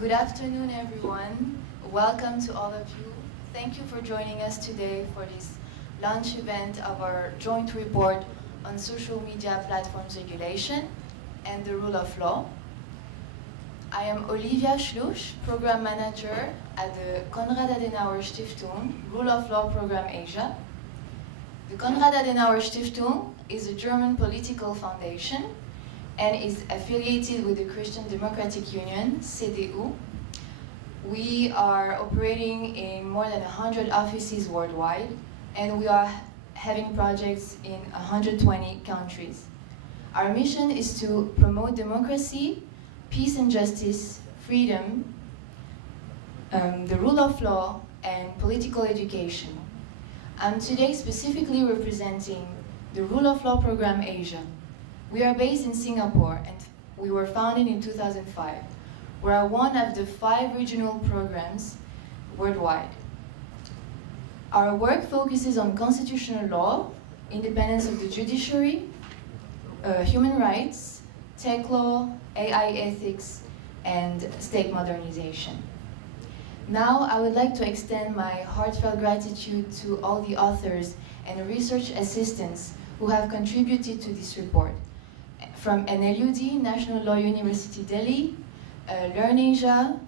Good afternoon, everyone. Welcome to all of you. Thank you for joining us today for this launch event of our joint report on social media platforms regulation and the rule of law. I am Olivia Schluch, Program Manager at the Konrad Adenauer Stiftung, Rule of Law Program Asia. The Konrad Adenauer Stiftung is a German political foundation and is affiliated with the Christian Democratic Union, CDU. We are operating in more than 100 offices worldwide, and we are having projects in 120 countries. Our mission is to promote democracy, peace and justice, freedom, the rule of law, and political education. I'm today specifically representing the Rule of Law Program Asia. We are based in Singapore, and we were founded in 2005. We are one of the 5 regional programs worldwide. Our work focuses on constitutional law, independence of the judiciary, human rights, tech law, AI ethics, and state modernization. Now, I would like to extend my heartfelt gratitude to all the authors and research assistants who have contributed to this report. From NLUD, National Law University Delhi, LIRNEasia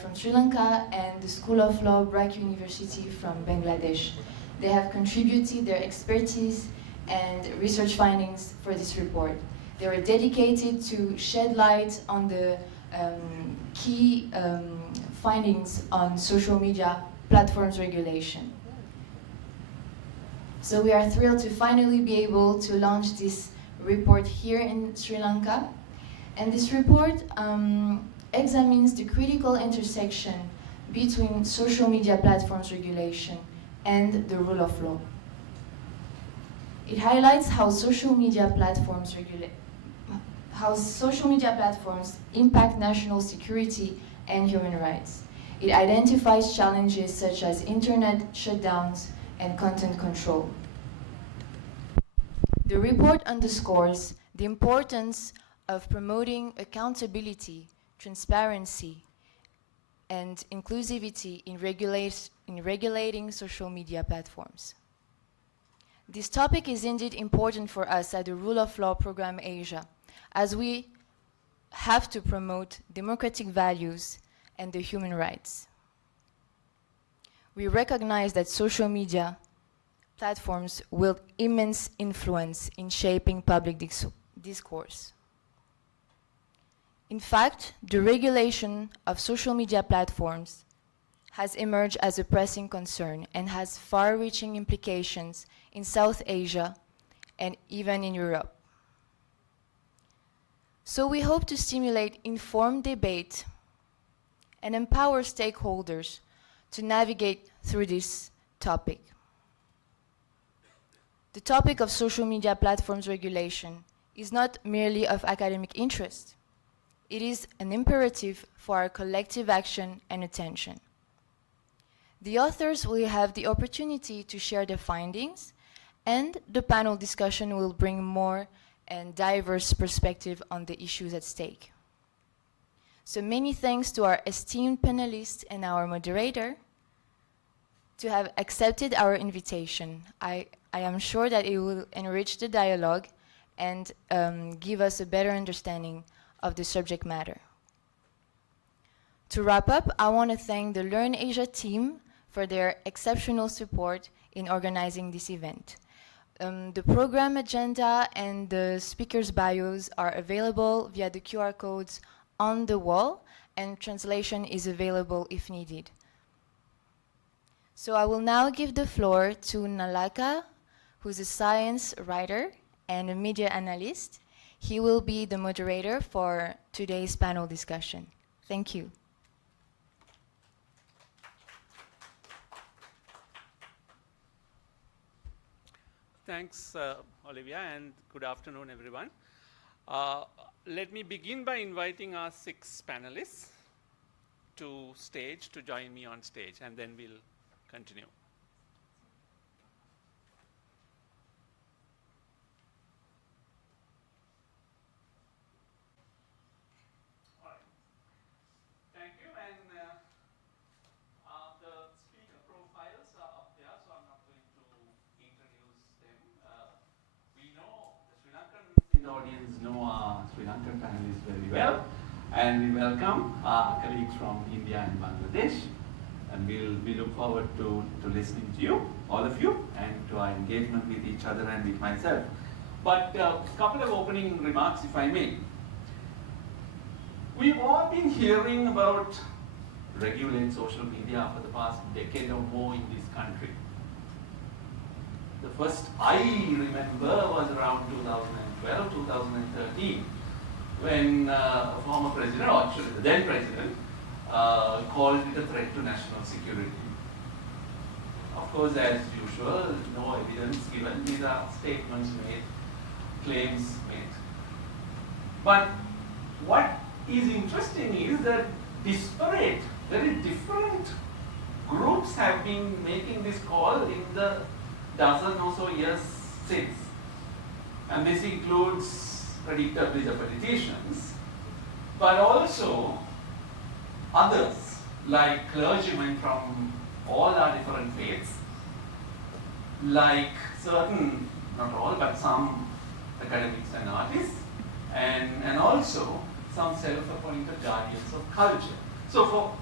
from Sri Lanka, and the School of Law BRAC University from Bangladesh. They have contributed their expertise and research findings for this report. They were dedicated to shed light on the key findings on social media platforms regulation. So we are thrilled to finally be able to launch this report here in Sri Lanka. And this report examines the critical intersection between social media platforms regulation and the rule of law. It highlights how social media platforms impact national security and human rights. It identifies challenges such as internet shutdowns and content control. The report underscores the importance of promoting accountability, transparency, and inclusivity in regulating social media platforms. This topic is indeed important for us at the Rule of Law Program Asia, as we have to promote democratic values and the human rights. We recognize that social media platforms wield immense influence in shaping public discourse. In fact, the regulation of social media platforms has emerged as a pressing concern and has far-reaching implications in South Asia and even in Europe. So we hope to stimulate informed debate and empower stakeholders to navigate through this topic. The topic of social media platforms regulation is not merely of academic interest. It is an imperative for our collective action and attention. The authors will have the opportunity to share their findings, and the panel discussion will bring more and diverse perspective on the issues at stake. So many thanks to our esteemed panelists and our moderator to have accepted our invitation. I am sure that it will enrich the dialogue and give us a better understanding of the subject matter. To wrap up, I want to thank the LIRNEasia team for their exceptional support in organizing this event. The program agenda and the speakers' bios are available via the QR codes on the wall, and translation is available if needed. So I will now give the floor to Nalaka, who's a science writer and a media analyst. He will be the moderator for today's panel discussion. Thank you. Thanks, Olivia, and good afternoon, everyone. Let me begin by inviting our 6 panelists to join me on stage, and then we'll continue. Thank you, audience know our Sri Lankan panelists very well, and we welcome our colleagues from India and Bangladesh, and we look forward to listening to you, all of you, and to our engagement with each other and with myself. But a couple of opening remarks, if I may. We've all been hearing about regulate social media for the past decade or more in this country. The first I remember was around 2012, 2013, when a former president, or actually the then president, called it a threat to national security. Of course, as usual, no evidence given. These are statements made, claims made. But what is interesting is that disparate, very different groups have been making this call in the dozen or so years since. And this includes predictably the politicians, but also others like clergymen from all our different faiths, like certain, not all, but some academics and artists, and also some self-appointed guardians of culture. So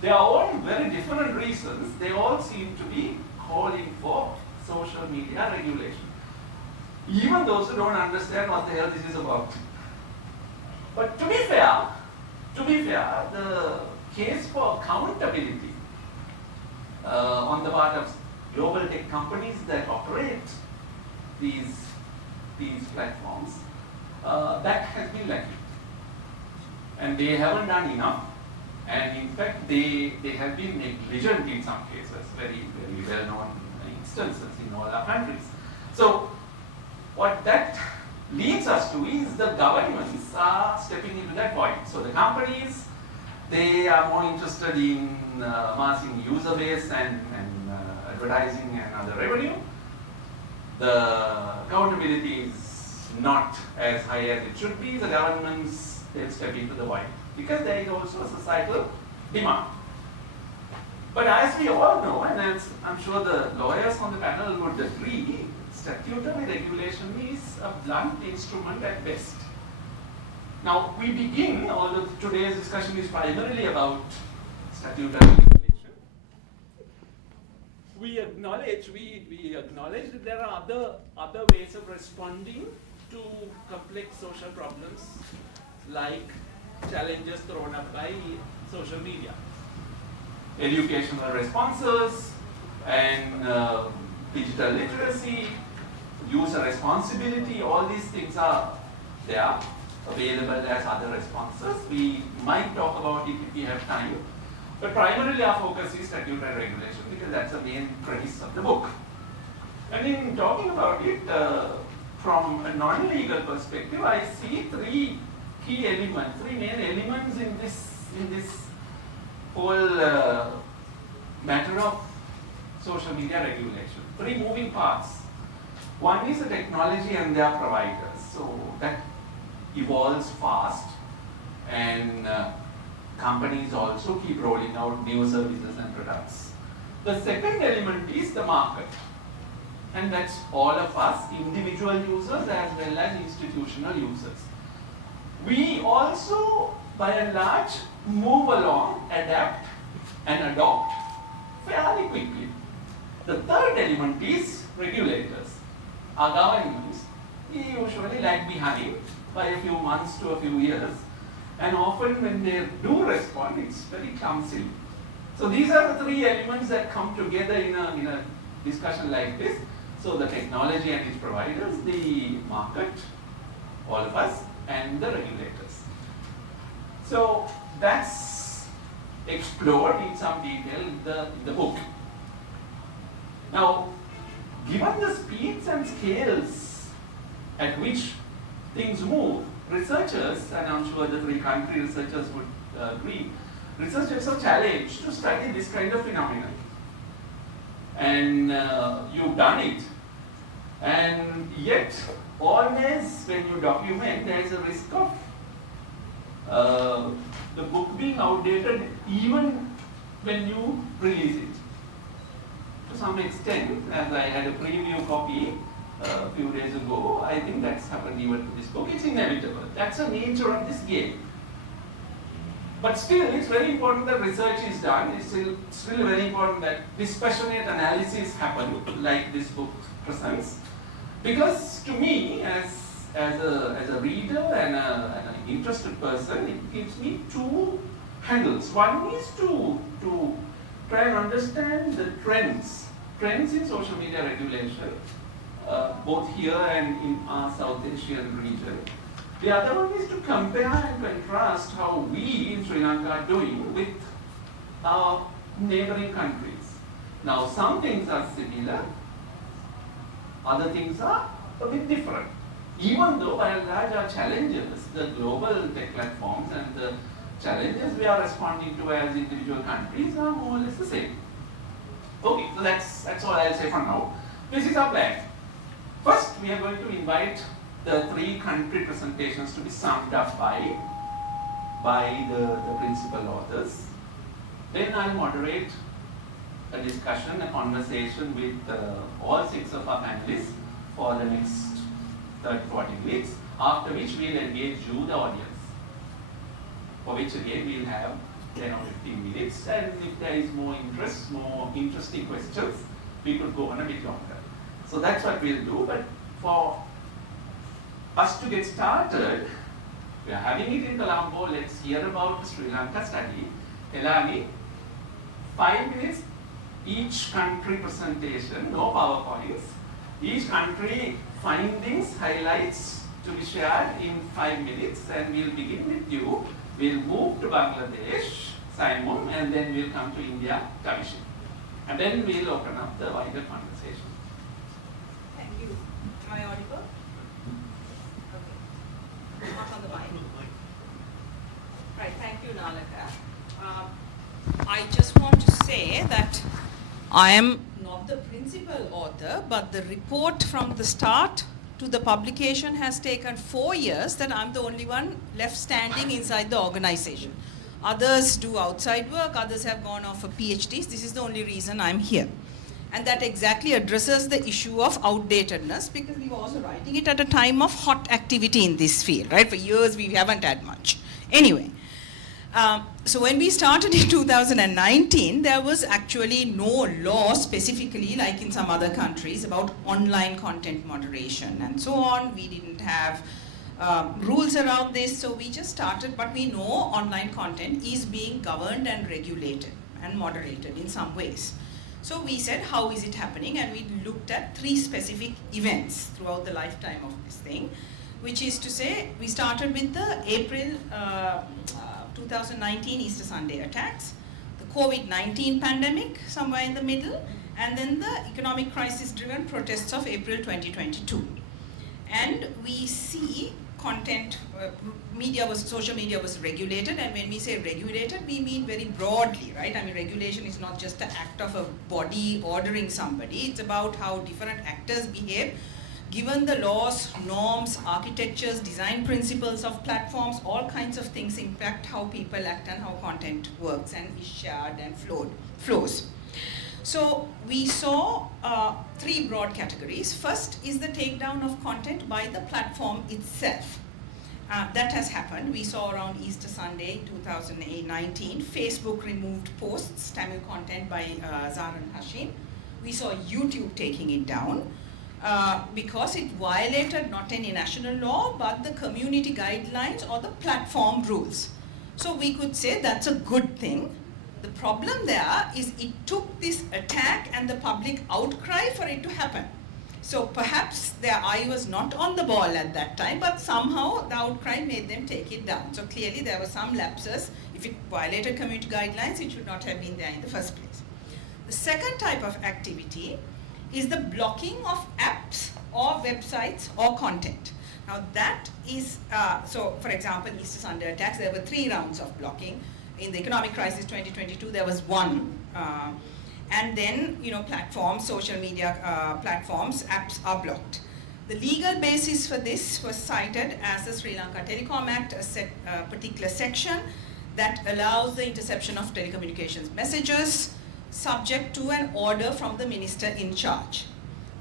they are all very different reasons, they all seem to be calling for social media regulation. Even those who don't understand what the hell this is about. But to be fair, the case for accountability on the part of global tech companies that operate these platforms, that has been lacking. And they haven't done enough. And in fact, they have been negligent in some cases, very, very well-known instances in all our countries. So what that leads us to is the governments are stepping into that void. So the companies, they are more interested in amassing user base and advertising and other revenue. The accountability is not as high as it should be. The governments, they step into the void because there is also a societal demand. But as we all know, and as I'm sure the lawyers on the panel would agree, statutory regulation is a blunt instrument at best. Now we begin, although today's discussion is primarily about statutory regulation, we acknowledge that there are other ways of responding to complex social problems, like challenges thrown up by social media. Educational responses and digital literacy, user responsibility, all these things are there, available as other responses. We might talk about it if we have time, but primarily our focus is statutory regulation because that's the main premise of the book. And in talking about it, from a non-legal perspective, I see three main elements in this whole matter of social media regulation. Three moving parts. One is the technology and their providers. So that evolves fast, and companies also keep rolling out new services and products. The second element is the market. And that's all of us, individual users as well as institutional users. We also, by and large, move along, adapt, and adopt fairly quickly. The third element is regulators. Our governments usually lag behind by a few months to a few years, and often when they do respond, it's very clumsy. So these are the three elements that come together in a discussion like this. So the technology and its providers, the market, all of us, and the regulators. So that's explored in some detail in the book. Now, given the speeds and scales at which things move, researchers, and I'm sure the three country researchers would agree, researchers are challenged to study this kind of phenomenon. And you've done it. And yet, always when you document, there is a risk of the book being outdated even when you release it. To some extent, as I had a preview copy a few days ago. I think that's happened even to this book. It's inevitable. That's the nature of this game. But still, it's very important that research is done. It's still very important that dispassionate analysis happen, like this book presents. Because to me, as a reader and an interested person, it gives me two handles. One is to try and understand the trends in social media regulation, both here and in our South Asian region. The other one is to compare and contrast how we in Sri Lanka are doing with our neighboring countries. Now, some things are similar, other things are a bit different. Even though by and large our challenges, the global tech platforms and the challenges we are responding to as individual countries are more or less the same. Okay, so that's all I'll say for now. This is our plan. First, we are going to invite the three country presentations to be summed up by the principal authors. Then I'll moderate a discussion, a conversation with all six of our panelists for the next 30-40 minutes, after which we'll engage you, the audience, for which again we'll have 10 or 15 minutes, and if there is more interest, more interesting questions, we could go on a bit longer. So that's what we'll do, but for us to get started, we are having it in Colombo. Let's hear about the Sri Lanka study. Helani, 5 minutes, each country presentation, no PowerPoints. Each country findings, highlights to be shared in 5 minutes, and we'll begin with you. We'll move to Bangladesh, Saimum, and then we'll come to India, Tavishi. And then we'll open up the wider conversation. Thank you. Am I audible? Not on the mic. Right, thank you, Nalaka. I just want to say that I am not the principal author, but the report from the start to the publication has taken 4 years, that I'm the only one left standing inside the organization. Others do outside work, others have gone off for PhDs. This is the only reason I'm here. And that exactly addresses the issue of outdatedness, because we were also writing it at a time of hot activity in this field, right? For years we haven't had much. Anyway, so when we started in 2019, there was actually no law specifically, like in some other countries, about online content moderation and so on. We didn't have rules around this, so we just started, but we know online content is being governed and regulated and moderated in some ways. So we said, how is it happening? And we looked at 3 specific events throughout the lifetime of this thing, which is to say, we started with the April 2019 Easter Sunday attacks, the COVID-19 pandemic somewhere in the middle, and then the economic crisis-driven protests of April 2022. And we see content, social media was regulated, and when we say regulated, we mean very broadly, right? I mean, regulation is not just the act of a body ordering somebody, it's about how different actors behave, given the laws, norms, architectures, design principles of platforms, all kinds of things impact how people act and how content works and is shared and flows. So we saw 3 broad categories. First is the takedown of content by the platform itself. That has happened. We saw around Easter Sunday 2019, Facebook removed posts, Tamil content by Zaran Hashim. We saw YouTube taking it down because it violated not any national law, but the community guidelines or the platform rules. So we could say that's a good thing. The problem there is it took this attack and the public outcry for it to happen. So perhaps their eye was not on the ball at that time, but somehow the outcry made them take it down. So clearly there were some lapses. If it violated community guidelines, it should not have been there in the first place. The second type of activity is the blocking of apps or websites or content. Now that is, so for example, Easter Sunday attacks, there were 3 rounds of blocking. In the economic crisis 2022, there was 1. And then, platforms, social media platforms, apps are blocked. The legal basis for this was cited as the Sri Lanka Telecom Act, a particular section that allows the interception of telecommunications messages subject to an order from the minister in charge.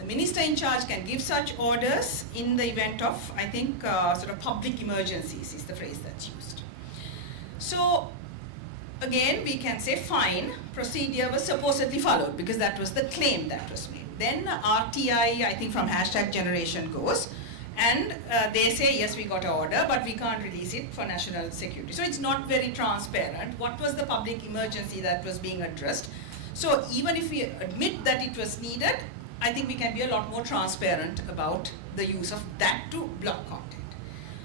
The minister in charge can give such orders in the event of, I think, sort of public emergencies is the phrase that's used. So, again, we can say, fine, procedure was supposedly followed because that was the claim that was made. Then RTI, I think from #generation goes, and they say, yes, we got an order, but we can't release it for national security. So it's not very transparent. What was the public emergency that was being addressed? So even if we admit that it was needed, I think we can be a lot more transparent about the use of that to block content.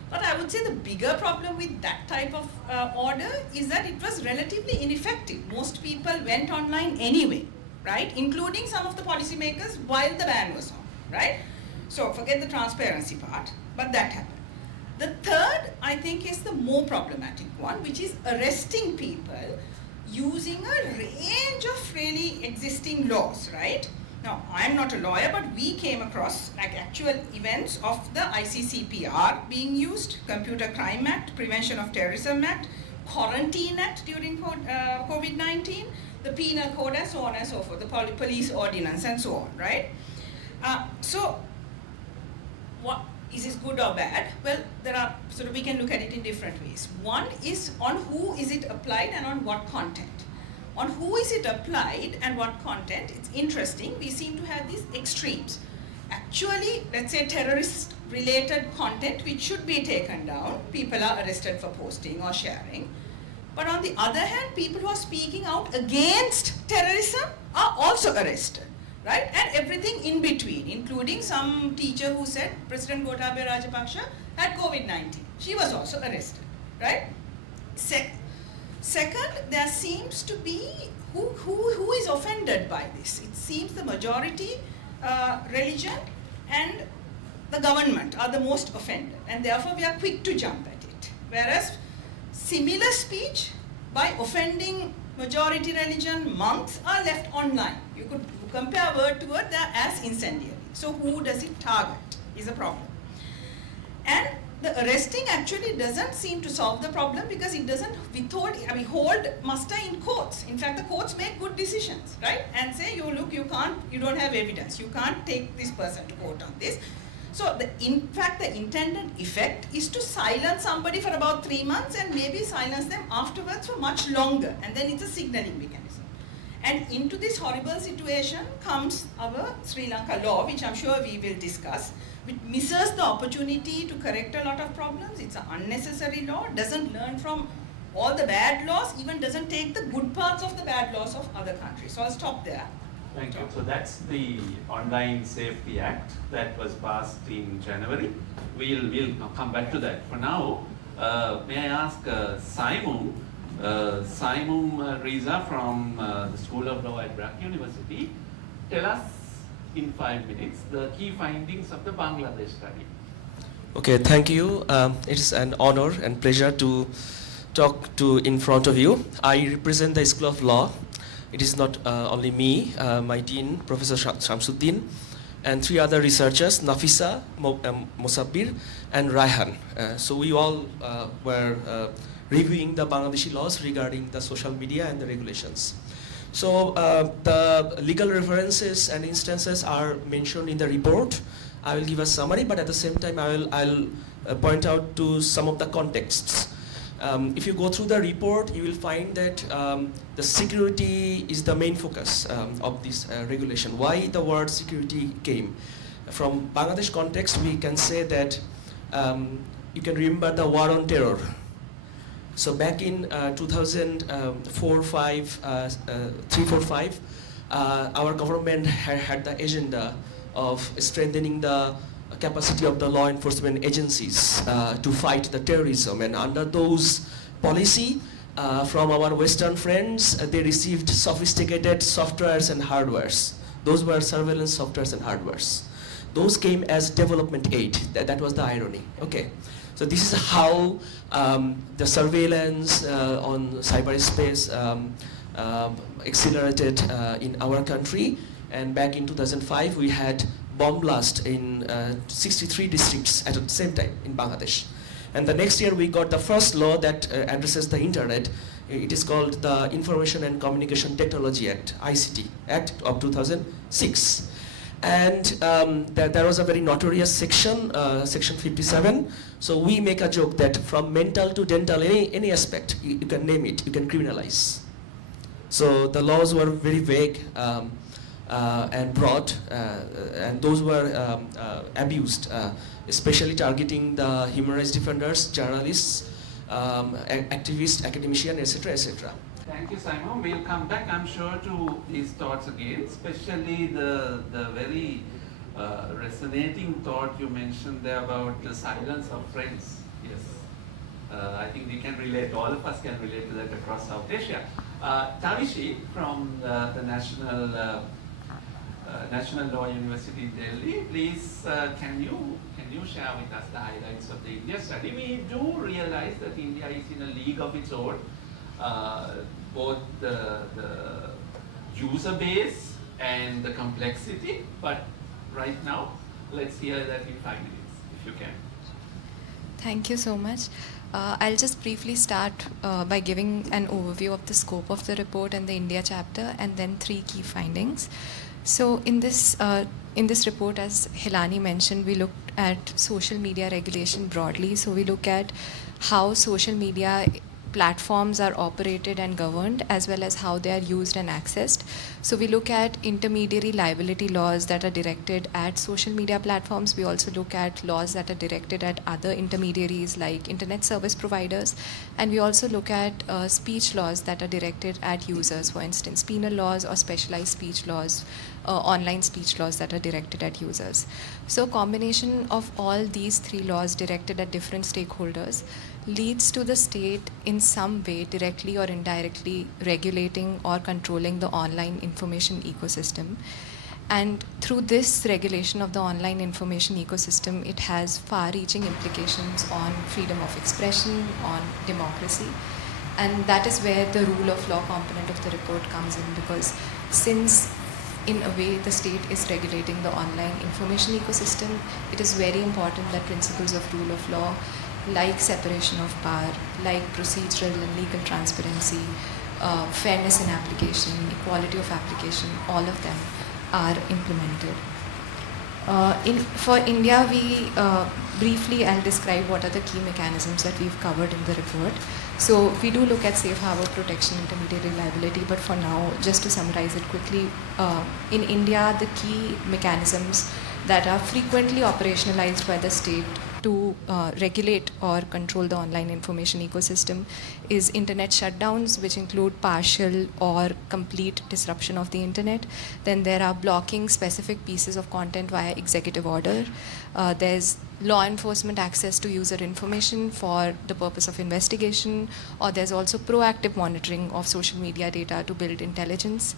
But I would say the bigger problem with that type of order is that it was relatively ineffective. Most people went online anyway, right? Including some of the policymakers while the ban was on, right? So forget the transparency part, but that happened. The third, I think, is the more problematic one, which is arresting people using a range of really existing laws, right? Now, I'm not a lawyer, but we came across like actual events of the ICCPR being used, Computer Crime Act, Prevention of Terrorism Act, Quarantine Act during COVID-19, the Penal Code, and so on and so forth, the police ordinance and so on, right? So, what is this good or bad? Well, there are, sort of we can look at it in different ways. One is on who is it applied and on what content. On who is it applied and what content, it's interesting, we seem to have these extremes. Actually, let's say terrorist-related content which should be taken down, people are arrested for posting or sharing. But on the other hand, people who are speaking out against terrorism are also arrested, right? And everything in between, including some teacher who said President Gotabaya Rajapaksa had COVID-19. She was also arrested, right? Second, there seems to be who is offended by this. It seems the majority religion and the government are the most offended, and therefore we are quick to jump at it. Whereas similar speech by offending majority religion monks are left online. You could compare word to word, they are as incendiary. So who does it target is a problem. And the arresting actually doesn't seem to solve the problem because it doesn't hold muster in courts. In fact, the courts make good decisions, right? And say, you don't have evidence. You can't take this person to court on this. So in fact, the intended effect is to silence somebody for about 3 months and maybe silence them afterwards for much longer. And then it's a signaling mechanism. And into this horrible situation comes our Sri Lanka law, which I'm sure we will discuss, which misses the opportunity to correct a lot of problems. It's an unnecessary law, doesn't learn from all the bad laws, even doesn't take the good parts of the bad laws of other countries. So I'll stop there. Thank you. So that's the Online Safety Act that was passed in January. We'll come back to that. For now, may I ask Saimum Reza from the School of Law at BRAC University, tell us in 5 minutes the key findings of the Bangladesh study. Okay, thank you. It is an honor and pleasure to talk in front of you. I represent the School of Law. It is not only me, my dean, Professor Shamsuddin, and 3 other researchers, Nafisa, Mosabbir, and Raihan. So we all were reviewing the Bangladeshi laws regarding the social media and the regulations. So the legal references and instances are mentioned in the report. I will give a summary, but at the same time I'll point out to some of the contexts. If you go through the report, you will find that the security is the main focus of this regulation. Why the word security came? From Bangladesh context, we can say that you can remember the war on terror. So back in 2004-5, our government had the agenda of strengthening the capacity of the law enforcement agencies to fight the terrorism, and under those policy from our Western friends, they received sophisticated softwares and hardwares. Those were surveillance softwares and hardwares. Those came as development aid. That was the irony. Okay. So this is how the surveillance on cyberspace accelerated in our country. And back in 2005, we had bomb blast in 63 districts at the same time in Bangladesh. And the next year, we got the first law that addresses the internet. It is called the Information and Communication Technology Act, ICT Act of 2006. And there was a very notorious section, section 57. So we make a joke that from mental to dental, any aspect, you can name it, you can criminalize. So the laws were very vague and broad, and those were abused, especially targeting the human rights defenders, journalists, activists, academicians, etc., etc. Thank you, Saimum. We'll come back, I'm sure, to these thoughts again, especially the very resonating thought you mentioned there about the silence of friends. Yes, I think we can relate, all of us can relate to that across South Asia. Tavishi from the National Law University in Delhi, please can you share with us the highlights of the India study? We do realize that India is in a league of its own, both the user base and the complexity, but right now, let's hear that in 5 minutes, if you can. Thank you so much. I'll just briefly start by giving an overview of the scope of the report and the India chapter, and then 3 key findings. So in this report, as Helani mentioned, we looked at social media regulation broadly. So we look at how social media platforms are operated and governed, as well as how they are used and accessed. So we look at intermediary liability laws that are directed at social media platforms. We also look at laws that are directed at other intermediaries like internet service providers. And we also look at speech laws that are directed at users, for instance, penal laws or specialized speech laws, online speech laws that are directed at users. So combination of all these 3 laws directed at different stakeholders leads to the state in some way, directly or indirectly, regulating or controlling the online information ecosystem. And through this regulation of the online information ecosystem, it has far-reaching implications on freedom of expression, on democracy. And that is where the rule of law component of the report comes in, because since in a way the state is regulating the online information ecosystem, it is very important that principles of rule of law, like separation of power, like procedural and legal transparency, fairness in application, equality of application, all of them are implemented. For India, we briefly, I'll describe what are the key mechanisms that we've covered in the report. So we do look at safe harbor protection, intermediary liability, but for now, just to summarize it quickly, in India, the key mechanisms that are frequently operationalized by the state to regulate or control the online information ecosystem is internet shutdowns, which include partial or complete disruption of the internet. Then there are blocking specific pieces of content via executive order. There's law enforcement access to user information for the purpose of investigation, or there's also proactive monitoring of social media data to build intelligence.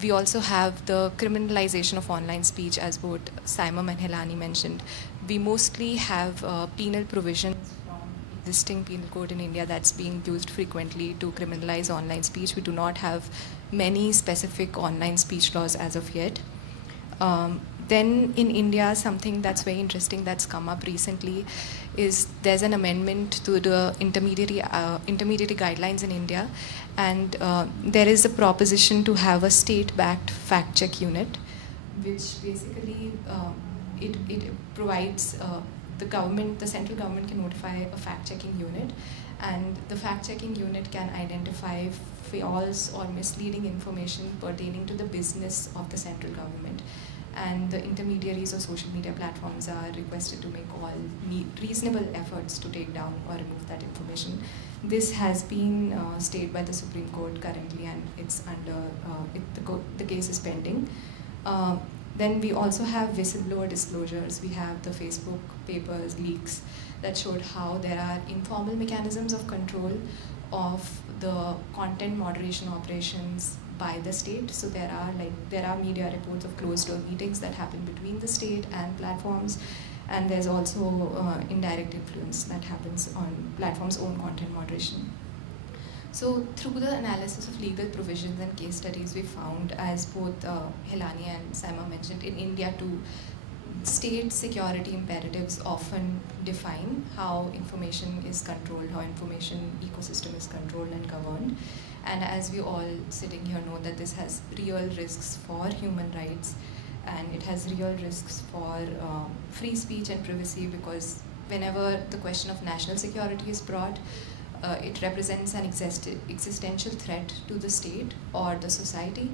We also have the criminalization of online speech, as both Saimum and Helani mentioned. We mostly have penal provisions from existing penal code in India that's being used frequently to criminalize online speech. We do not have many specific online speech laws as of yet. Then in India, something that's very interesting that's come up recently is there's an amendment to the intermediary guidelines in India, and there is a proposition to have a state-backed fact-check unit, which basically it provides the central government can notify a fact-checking unit, and the fact-checking unit can identify false or misleading information pertaining to the business of the central government. And the intermediaries or social media platforms are requested to make all reasonable efforts to take down or remove that information. This has been stayed by the Supreme Court currently, and it's under the case is pending. Then we also have whistleblower disclosures. We have the Facebook papers leaks that showed how there are informal mechanisms of control of the content moderation operations by the state. So there are media reports of closed-door meetings that happen between the state and platforms, and there's also indirect influence that happens on platforms' own content moderation. So through the analysis of legal provisions and case studies, we found, as both Helani and Saimum mentioned, in India too, state security imperatives often define how information is controlled, how information ecosystem is controlled and governed. And as we all sitting here know that this has real risks for human rights, and it has real risks for free speech and privacy, because whenever the question of national security is brought, it represents an existential threat to the state or the society,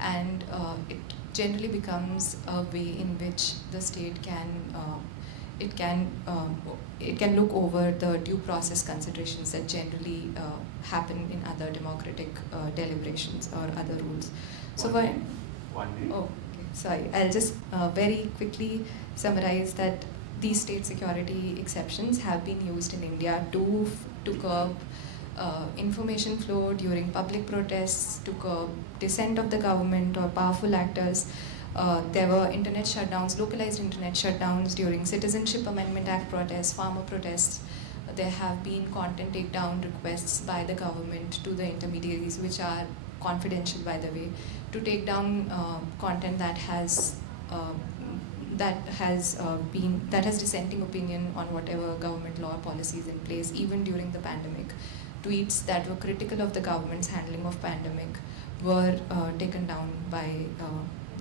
and it generally becomes a way in which the state can look over the due process considerations that generally happen in other democratic deliberations or other rules. So sorry, I'll just very quickly summarize that these state security exceptions have been used in India to curb information flow during public protests, to curb dissent of the government or powerful actors. There were internet shutdowns, localized internet shutdowns during Citizenship Amendment Act protests, farmer protests. There have been content takedown requests by the government to the intermediaries, which are confidential, by the way, to take down content that has dissenting opinion on whatever government law or policies in place, even during the pandemic. Tweets that were critical of the government's handling of pandemic were taken down by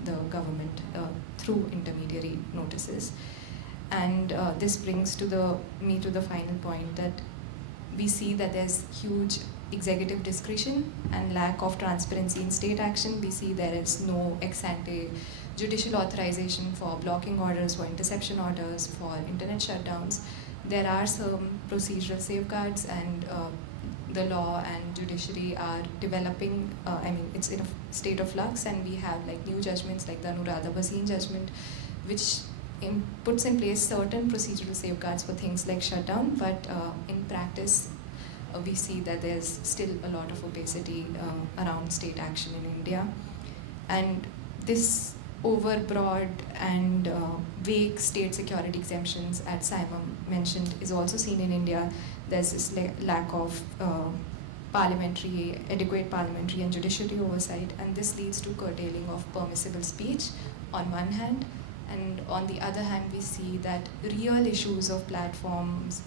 the government through intermediary notices. And this brings me to the final point, that we see that there's huge executive discretion and lack of transparency in state action. We see there is no ex-ante judicial authorization for blocking orders, for interception orders, for internet shutdowns. There are some procedural safeguards, and the law and judiciary are developing. It's in a state of flux, and we have like new judgments like the Advocacy judgment, which puts in place certain procedural safeguards for things like shutdown, but in practice, we see that there's still a lot of opacity around state action in India. And this overbroad and vague state security exemptions, as Saimum mentioned, is also seen in India. There's this lack of adequate parliamentary and judiciary oversight, and this leads to curtailing of permissible speech on one hand, and on the other hand, we see that real issues of platforms,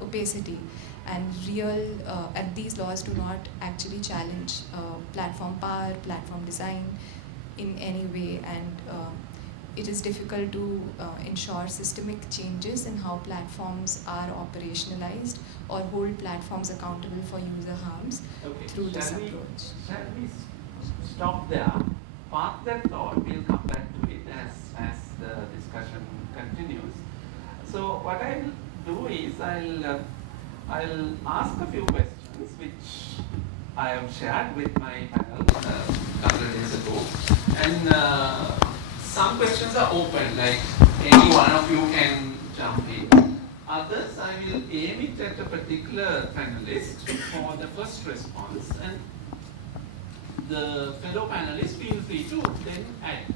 opacity, and these laws do not actually challenge platform power, platform design in any way, and it is difficult to ensure systemic changes in how platforms are operationalized or hold platforms accountable for user harms through this approach. Shall we stop there? Park that thought, we'll come back to it as the discussion continues. So what I'll do is I'll ask a few questions which I have shared with my panel a couple of days ago, and some questions are open, like any one of you can jump in. Others I will aim it at a particular panelist for the first response, and the fellow panelists feel free to then add.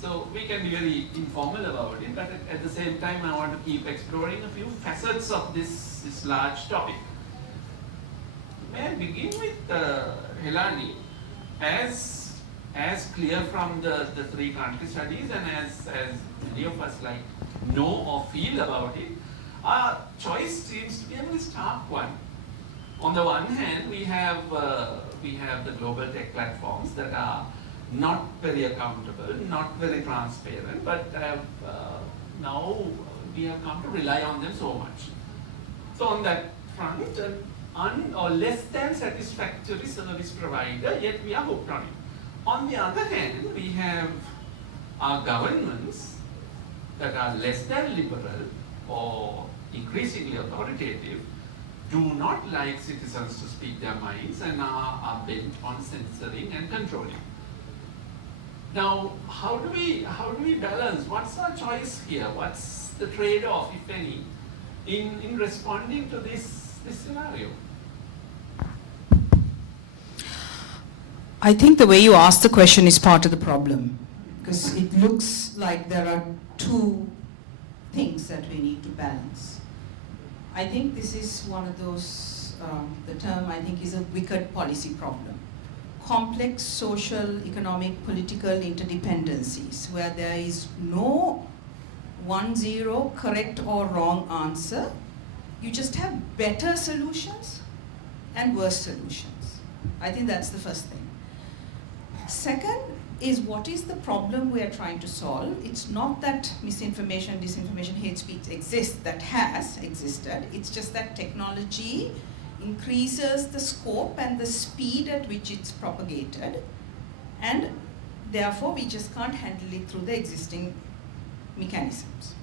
So we can be very informal about it, but at the same time I want to keep exploring a few facets of this large topic. May I begin with Helani? As clear from the three country studies, and as many of us know or feel about it, our choice seems to be a very stark one. On the one hand, we have the global tech platforms that are not very accountable, not very transparent, but now we have come to rely on them so much. So on that front, an or less than satisfactory service provider, yet we are hooked on it. On the other hand, we have our governments that are less than liberal or increasingly authoritative, do not like citizens to speak their minds, and are bent on censoring and controlling. Now, how do we balance? What's our choice here? What's the trade-off, if any, in responding to this scenario? I think the way you ask the question is part of the problem, because it looks like there are two things that we need to balance. I think this is one of those, the term I think is a wicked policy problem. Complex social, economic, political interdependencies where there is no 1-0 correct or wrong answer. You just have better solutions and worse solutions. I think that's the first thing. Second is what is the problem we are trying to solve. It's not that misinformation, disinformation, hate speech exists, that has existed. It's just that technology increases the scope and the speed at which it's propagated, and therefore we just can't handle it through the existing mechanisms.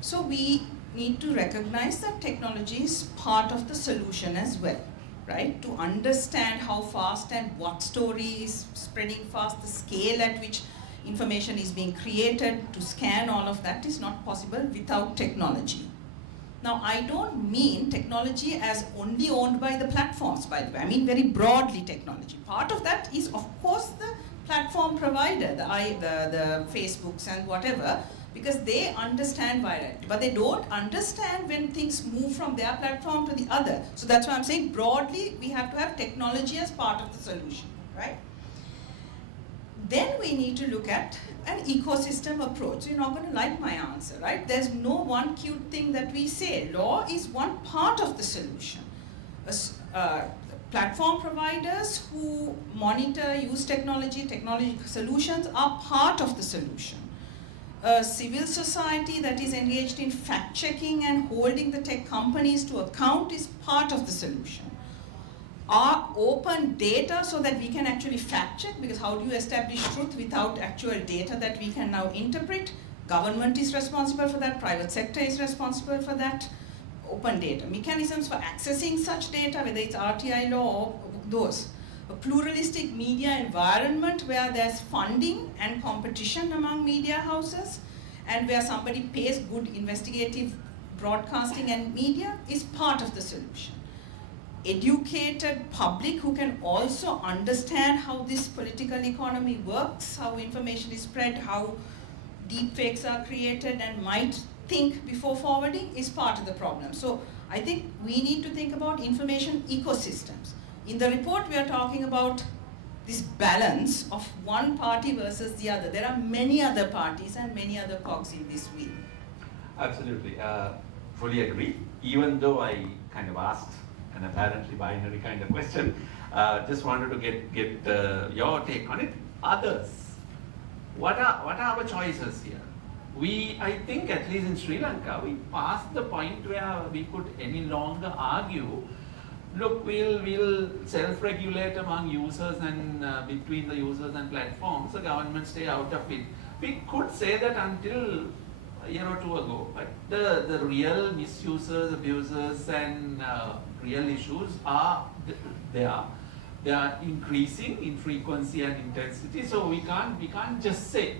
So we need to recognize that technology is part of the solution as well, right? To understand how fast and what story is spreading fast, the scale at which information is being created, to scan all of that is not possible without technology. Now, I don't mean technology as only owned by the platforms, by the way. I mean very broadly technology. Part of that is, of course, the platform provider, the Facebooks and whatever, because they understand virality, but they don't understand when things move from their platform to the other. So that's why I'm saying broadly, we have to have technology as part of the solution, right? Then we need to look at an ecosystem approach. You're not going to like my answer, right? There's no one cute thing that we say. Law is one part of the solution. Platform providers who monitor, use technology solutions are part of the solution. A civil society that is engaged in fact-checking and holding the tech companies to account is part of the solution. Our open data so that we can actually fact-check, because how do you establish truth without actual data that we can now interpret? Government is responsible for that, private sector is responsible for that. Open data, mechanisms for accessing such data, whether it's RTI law or those. A pluralistic media environment where there's funding and competition among media houses, and where somebody pays good investigative broadcasting and media is part of the solution. Educated public who can also understand how this political economy works, how information is spread, how deepfakes are created, and might think before forwarding is part of the problem. So I think we need to think about information ecosystems. In the report, we are talking about this balance of one party versus the other. There are many other parties and many other cogs in this wheel. Absolutely, fully agree. Even though I kind of asked an apparently binary kind of question, just wanted to get your take on it. Others, what are our choices here? I think at least in Sri Lanka, we passed the point where we could any longer argue, look, we'll self-regulate among users and between the users and platforms, the government stay out of it. We could say that until a year or two ago, but the real misusers, abusers, and real issues are there. They are increasing in frequency and intensity, so we can't just say,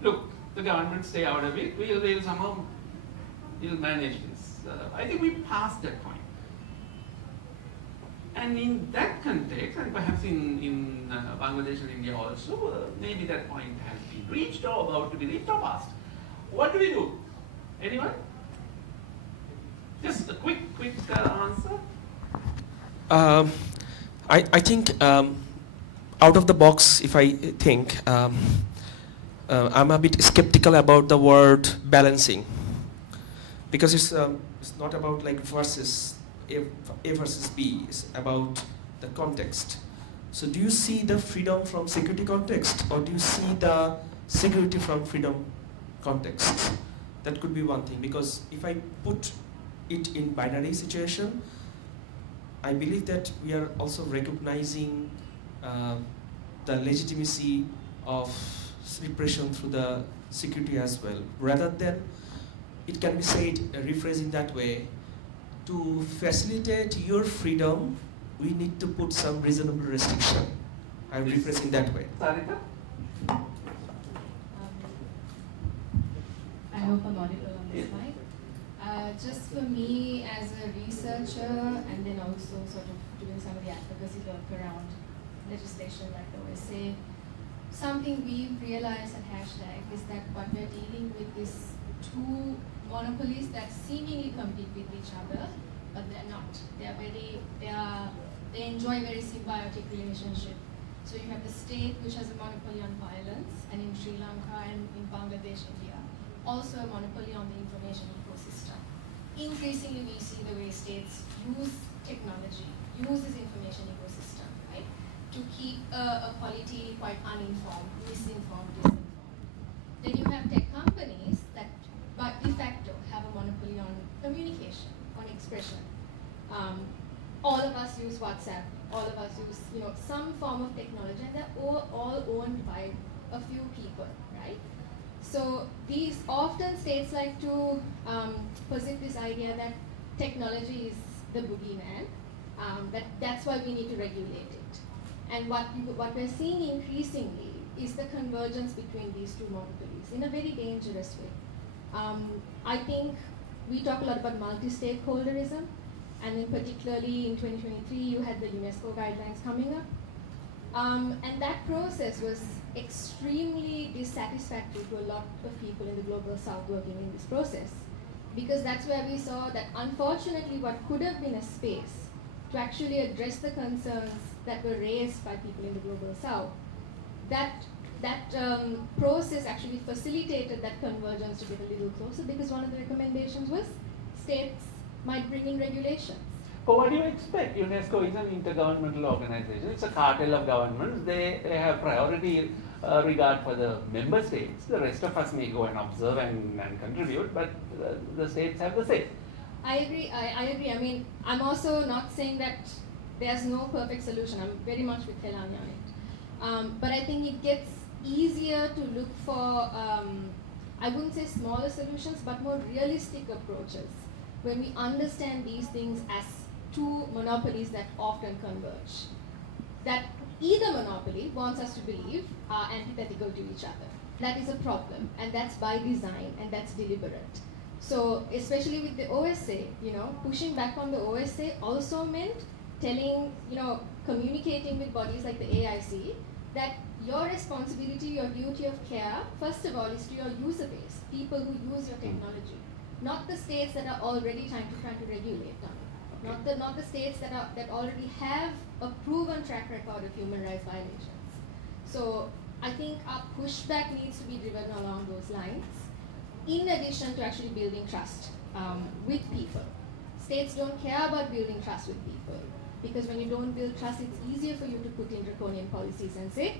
look, the government stay out of it, we'll somehow manage this. I think we passed that point. And in that context, and perhaps in Bangladesh and India also, maybe that point has been reached or about to be reached or passed. What do we do? Anyone? Just a quick answer. I think out of the box, if I think, I'm a bit skeptical about the word balancing, because it's not about like versus A versus B, it's about the context. So do you see the freedom from security context, or do you see the security from freedom context? That could be one thing, because if I put it in binary situation, I believe that we are also recognizing the legitimacy of repression through the security as well. Rather than, it can be said, rephrasing that way, to facilitate your freedom, we need to put some reasonable restriction. I'm rephrasing that way. Saritha? I hope I'm audible on this mic. Just for me as a researcher, and then also sort of doing some of the advocacy work around legislation like the OSA, something we've realized at Hashtag is that what we're dealing with is two monopolies that seemingly compete with each other, but they're not. They enjoy a very symbiotic relationship. So you have the state, which has a monopoly on violence, and in Sri Lanka and in Bangladesh, India, also a monopoly on the information ecosystem. Increasingly, we see the way states use technology, use this information ecosystem, right, to keep a polity quite uninformed, misinformed, disinformed. Then you have tech companies that by de facto have a monopoly on communication, on expression. All of us use WhatsApp, all of us use some form of technology, and they're all owned by a few people, right? So these often states like to posit this idea that technology is the boogeyman, that's why we need to regulate it. And what we're seeing increasingly is the convergence between these two monopolies in a very dangerous way. I think we talk a lot about multi-stakeholderism, and in particularly in 2023, you had the UNESCO guidelines coming up. And that process was extremely dissatisfactory to a lot of people in the global south working in this process, because that's where we saw that unfortunately what could have been a space to actually address the concerns that were raised by people in the global south, that process actually facilitated that convergence to get a little closer, because one of the recommendations was states might bring in regulations. But what do you expect? UNESCO is an intergovernmental organization. It's a cartel of governments. They have priority regard for the member states. The rest of us may go and observe and contribute, but the states have the say. I agree. I agree. I mean, I'm also not saying that there's no perfect solution. I'm very much with Helani on it. But I think it gets easier to look for, I wouldn't say smaller solutions, but more realistic approaches when we understand these things as two monopolies that often converge. That either monopoly wants us to believe are antithetical to each other. That is a problem, and that's by design, and that's deliberate. So, especially with the OSA, pushing back on the OSA also meant telling, communicating with bodies like the AIC that your responsibility, your duty of care, first of all, is to your user base, people who use your technology, not the states that are already trying to regulate on it, not the states that already have a proven track record of human rights violations. So I think our pushback needs to be driven along those lines, in addition to actually building trust with people. States don't care about building trust with people, because when you don't build trust, it's easier for you to put in draconian policies and say,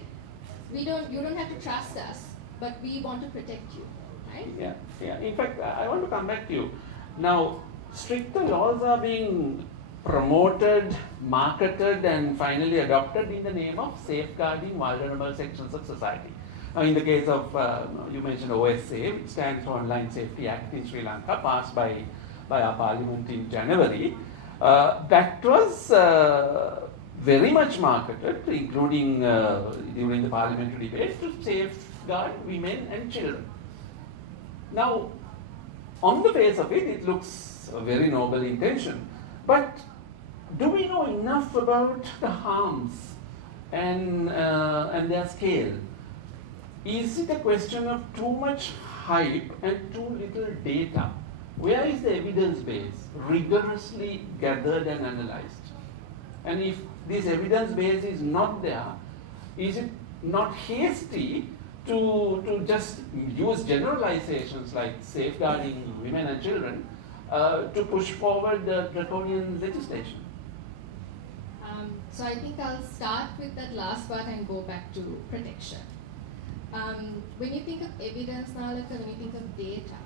you don't have to trust us, but we want to protect you, right? Yeah. In fact, I want to come back to you. Now, stricter laws are being promoted, marketed, and finally adopted in the name of safeguarding vulnerable sections of society. Now, in the case of, you mentioned OSA, which stands for Online Safety Act in Sri Lanka, passed by our parliament in January, that was very much marketed, including during the parliamentary debate, to safeguard women and children. Now, on the face of it, it looks a very noble intention, but do we know enough about the harms and their scale? Is it a question of too much hype and too little data? Where is the evidence base rigorously gathered and analyzed? And if this evidence base is not there, is it not hasty to just use generalizations like safeguarding women and children to push forward the draconian legislation? So I think I'll start with that last part and go back to protection. When you think of evidence, Nalaka, when you think of data,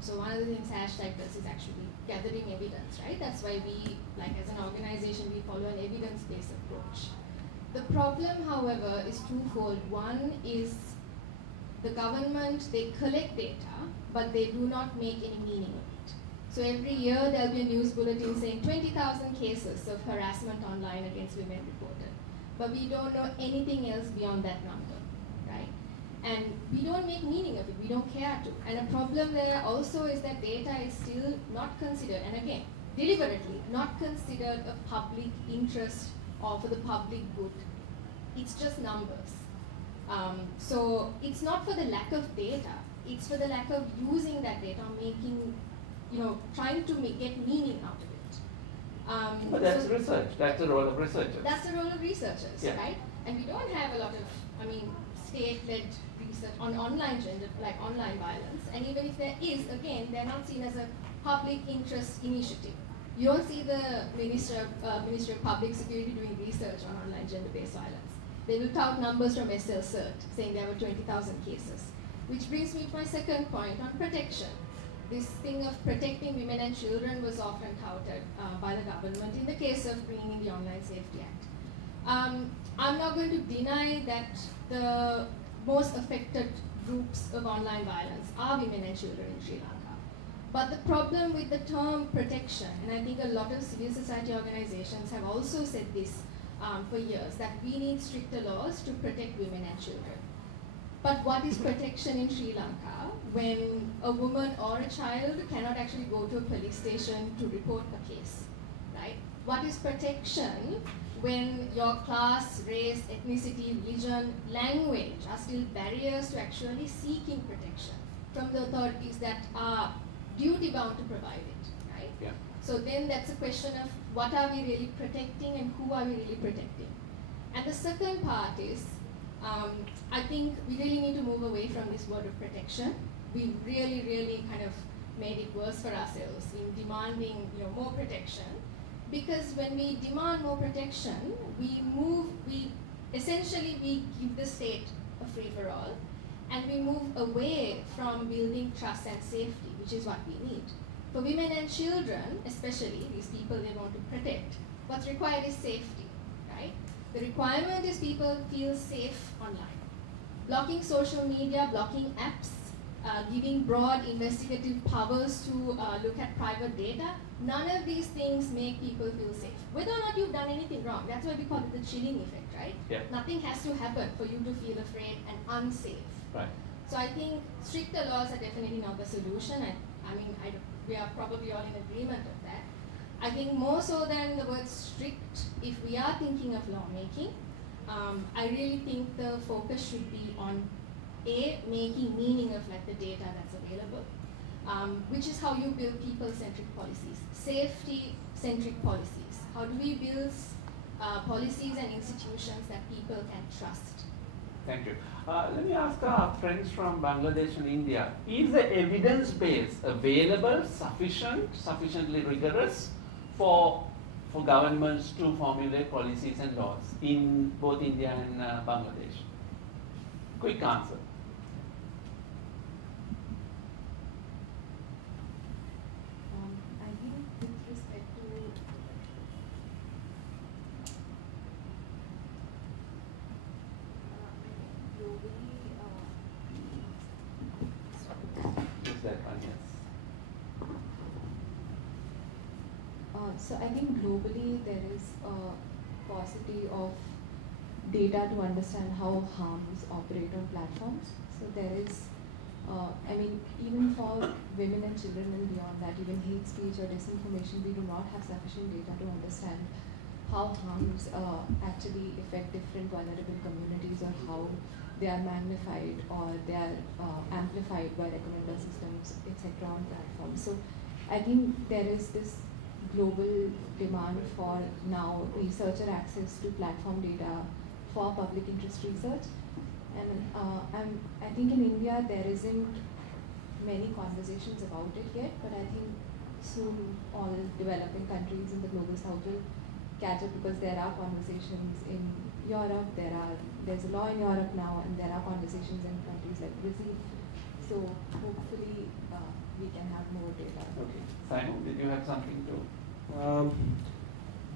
so one of the things hashtag does is actually gathering evidence, right? That's why we, like as an organization, we follow an evidence-based approach. The problem, however, is twofold. One is the government, they collect data, but they do not make any meaning of it. So every year there'll be a news bulletin saying 20,000 cases of harassment online against women reported. But we don't know anything else beyond that number, right? And we don't make meaning of it, we don't care to. And a problem there also is that data is still not considered, and again, deliberately, not considered a public interest or for the public good. It's just numbers. So it's not for the lack of data, it's for the lack of using that data, making, trying to get meaning out of it. But that's research, that's the role of researchers. That's the role of researchers, yeah. Right? And we don't have a lot of, state-led research on online gender, like online violence. And even if there is, again, they're not seen as a public interest initiative. You don't see the Ministry of Public Security doing research on online gender-based violence. They will tout numbers from SL Cert, saying there were 20,000 cases. Which brings me to my second point on protection. This thing of protecting women and children was often touted by the government in the case of bringing in the Online Safety Act. I'm not going to deny that the most affected groups of online violence are women and children in Sri Lanka. But the problem with the term protection, and I think a lot of civil society organizations have also said this for years, that we need stricter laws to protect women and children. But what is protection in Sri Lanka when a woman or a child cannot actually go to a police station to report a case, right? What is protection when your class, race, ethnicity, religion, language are still barriers to actually seeking protection from the authorities that are duty bound to provide it, right? Yeah. So then that's a question of what are we really protecting and who are we really protecting? And the second part is, I think we really need to move away from this word of protection. We really kind of made it worse for ourselves in demanding more protection. Because when we demand more protection, we essentially give the state a free-for-all, and we move away from building trust and safety, which is what we need. For women and children, especially, these people they want to protect, what's required is safety, right? The requirement is people feel safe online. Blocking social media, blocking apps, giving broad investigative powers to look at private data, none of these things make people feel safe. Whether or not you've done anything wrong, that's why we call it the chilling effect, right? Yeah. Nothing has to happen for you to feel afraid and unsafe. Right. So I think stricter laws are definitely not the solution. We are probably all in agreement of that. I think more so than the word strict, if we are thinking of lawmaking, I really think the focus should be on making meaning of the data that's available, which is how you build people-centric policies, safety-centric policies. How do we build policies and institutions that people can trust? Thank you. Let me ask our friends from Bangladesh and India, is the evidence base available, sufficiently rigorous for governments to formulate policies and laws in both India and Bangladesh? Quick answer. I think with respect to Is that one? Yes. So I think globally there is a paucity of data to understand how harms operate on platforms. So there is, even for women and children and beyond that, even hate speech or disinformation, we do not have sufficient data to understand how harms actually affect different vulnerable communities, or how they are magnified or they are amplified by recommender systems, etc. on platforms. So I think there is this global demand for now researcher access to platform data for public interest research. And I think in India there isn't many conversations about it yet, but I think soon all developing countries in the global south will catch up, because there are conversations in Europe, there's a law in Europe now, and there are conversations in countries like Brazil. So hopefully we can have more data. Okay. Saimum, did you have something to?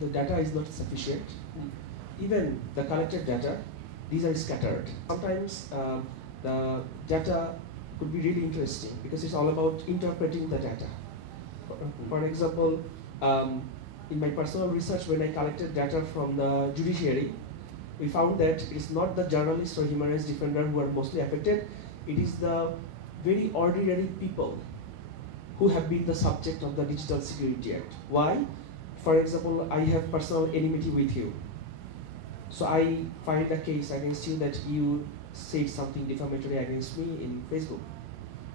The data is not sufficient. Even the collected data, these are scattered. Sometimes the data could be really interesting because it's all about interpreting the data. For example, in my personal research, when I collected data from the judiciary, we found that it's not the journalists or human rights defenders who are mostly affected. It is the very ordinary people who have been the subject of the Digital Security Act. Why? For example, I have personal enmity with you. So I filed a case against you that you said something defamatory against me in Facebook.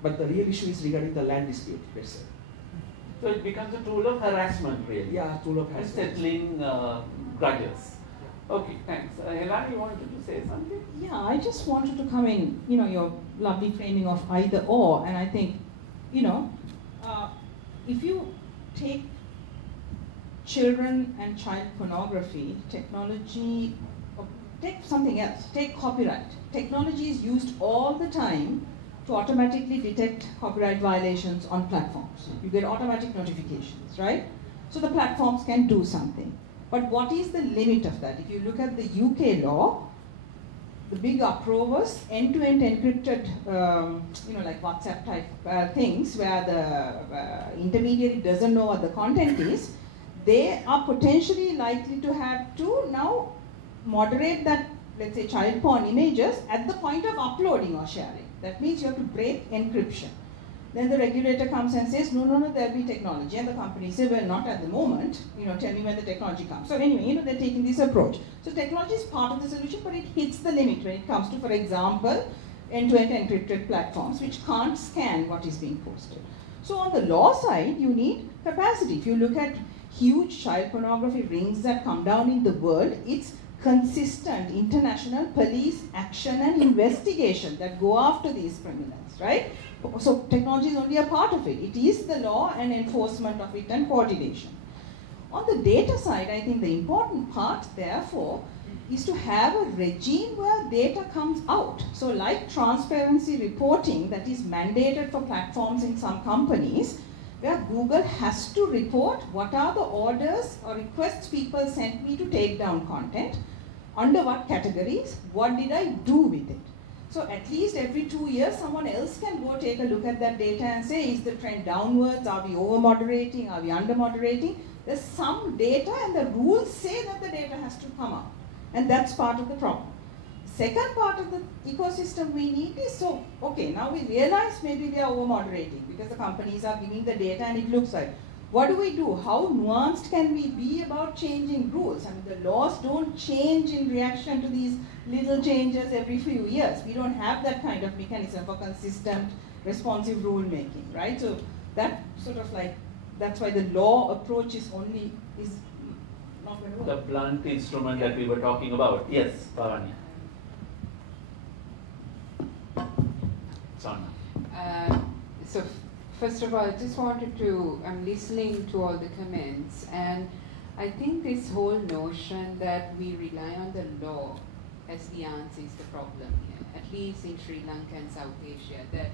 But the real issue is regarding the land dispute, let's say. So it becomes a tool of harassment, really. Yeah, tool of And harassment. settling grudges. Okay, thanks. Helani, you wanted to say something? Yeah, I just wanted to come in, your lovely framing of either or, and I think, if you take children and child pornography, technology take something else, take copyright. Technology is used all the time to automatically detect copyright violations on platforms. You get automatic notifications, right? So the platforms can do something. But what is the limit of that? If you look at the UK law, the big uproar was end-to-end encrypted, like WhatsApp type things where the intermediary doesn't know what the content is. They are potentially likely to have to now moderate that, let's say, child porn images at the point of uploading or sharing. That means you have to break encryption. Then the regulator comes and says, no, there'll be technology. And the company says, well, not at the moment. Tell me when the technology comes. So anyway, they're taking this approach. So technology is part of the solution, but it hits the limit when it comes to, for example, end-to-end encrypted platforms, which can't scan what is being posted. So on the law side, you need capacity. If you look at huge child pornography rings that come down in the world, it's consistent international police action and investigation that go after these criminals, right? So technology is only a part of it. It is the law and enforcement of it and coordination. On the data side, I think the important part, therefore, is to have a regime where data comes out. So like transparency reporting that is mandated for platforms in some companies, where Google has to report what are the orders or requests people sent me to take down content, under what categories, what did I do with it. So at least every 2 years, someone else can go take a look at that data and say, is the trend downwards? Are we over-moderating? Are we under-moderating? There's some data and the rules say that the data has to come out. And that's part of the problem. Second part of the ecosystem we need is, so, okay, now we realize maybe we are over-moderating because the companies are giving the data and it looks like, what do we do? How nuanced can we be about changing rules? I mean, the laws don't change in reaction to these little changes every few years. We don't have that kind of mechanism for consistent, responsive rule making, right? So that sort of like, that's why the law approach is not going to work. The blunt instrument that we were talking about. Yes, Bhavani. Sana. So first of all, I just wanted to, I'm listening to all the comments, and I think this whole notion that we rely on the law as the answer is the problem here, at least in Sri Lanka and South Asia, that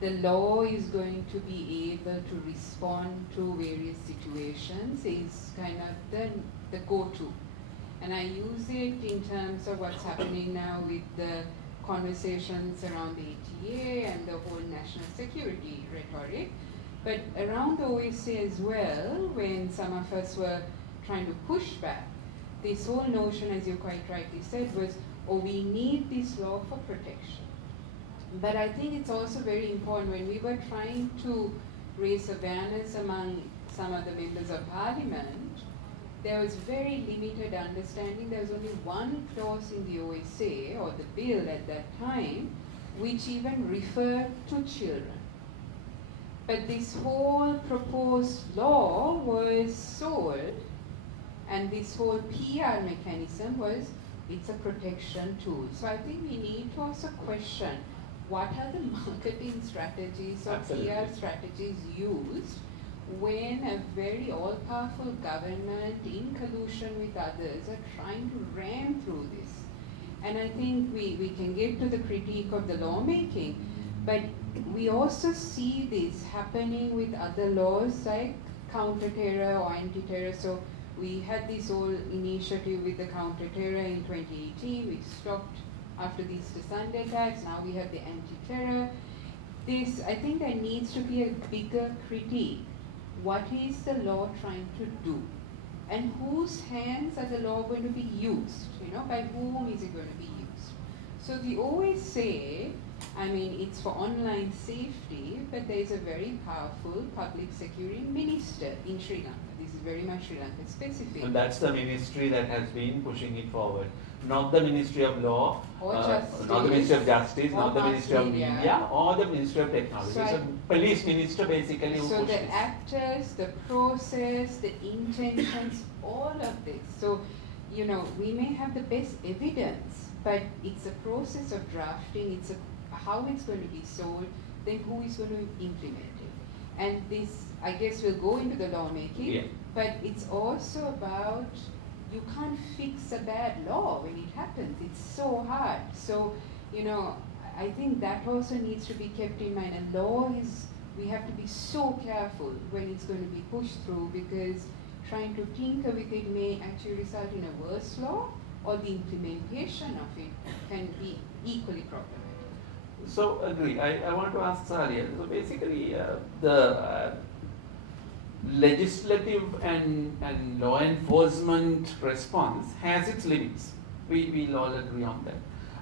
the law is going to be able to respond to various situations is kind of the go-to. And I use it in terms of what's happening now with the conversations around the ETA and the whole national security rhetoric, but around the OSCE as well, when some of us were trying to push back, this whole notion, as you quite rightly said, was, oh, we need this law for protection. But I think it's also very important when we were trying to raise awareness among some of the members of parliament, there was very limited understanding. There was only one clause in the OSA, or the bill at that time, which even referred to children. But this whole proposed law was sold, and this whole PR mechanism was, it's a protection tool. So I think we need to also question, what are the marketing strategies or PR strategies used when a very all-powerful government in collusion with others are trying to ram through this? And I think we can get to the critique of the lawmaking, but we also see this happening with other laws like counter-terror or anti-terror. So we had this whole initiative with the counter-terror in 2018, which stopped after the Easter Sunday attacks. Now we have the anti-terror. I think there needs to be a bigger critique. What is the law trying to do? And whose hands are the law going to be used? By whom is it going to be used? So the OSA, I mean, it's for online safety, but there is a very powerful public security minister in Sri Lanka. This is very much Sri Lanka specific. And that's the ministry that has been pushing it forward. Not the Ministry of Law, not the Ministry of Justice, not the Ministry of Media, or the Ministry of Technology. So police minister basically who pushes. So the actors, the process, the intentions, all of this. So, we may have the best evidence, but it's a process of drafting, it's how it's going to be sold, then who is going to implement it. And this, I guess, will go into the lawmaking, but it's also about you can't fix a bad law when it happens. It's so hard. So, you know, I think that also needs to be kept in mind. And law is, we have to be so careful when it's going to be pushed through, because trying to tinker with it may actually result in a worse law, or the implementation of it can be equally problematic. So agree. I want to ask Saliya. So basically, the legislative and law enforcement response has its limits. We'll all agree on that.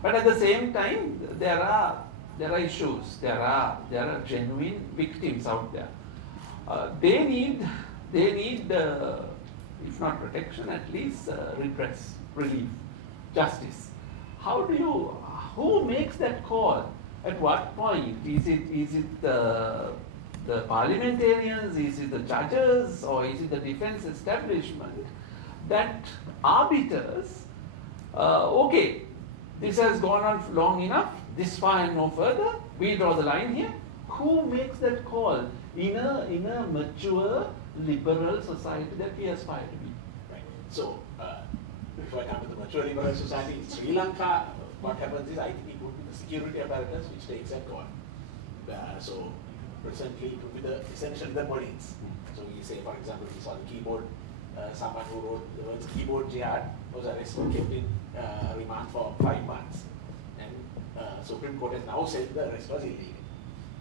But at the same time, there are issues. There are genuine victims out there. They need if not protection, at least redress, relief, justice. Who makes that call? At what point? Is it the parliamentarians, is it the judges, or is it the defense establishment that arbiters, okay, this has gone on long enough, this far and no further, we draw the line here? Who makes that call in a mature, liberal society that we aspire to be? Right. So, if I come to the mature liberal society in Sri Lanka, what happens is, I think it would be the security apparatus which takes that call. So, presently it would be essentially the police. So, we say, for example, we saw the keyboard, someone who wrote the words keyboard jihad was arrested, kept in remand for 5 months. And Supreme Court has now said the arrest was illegal.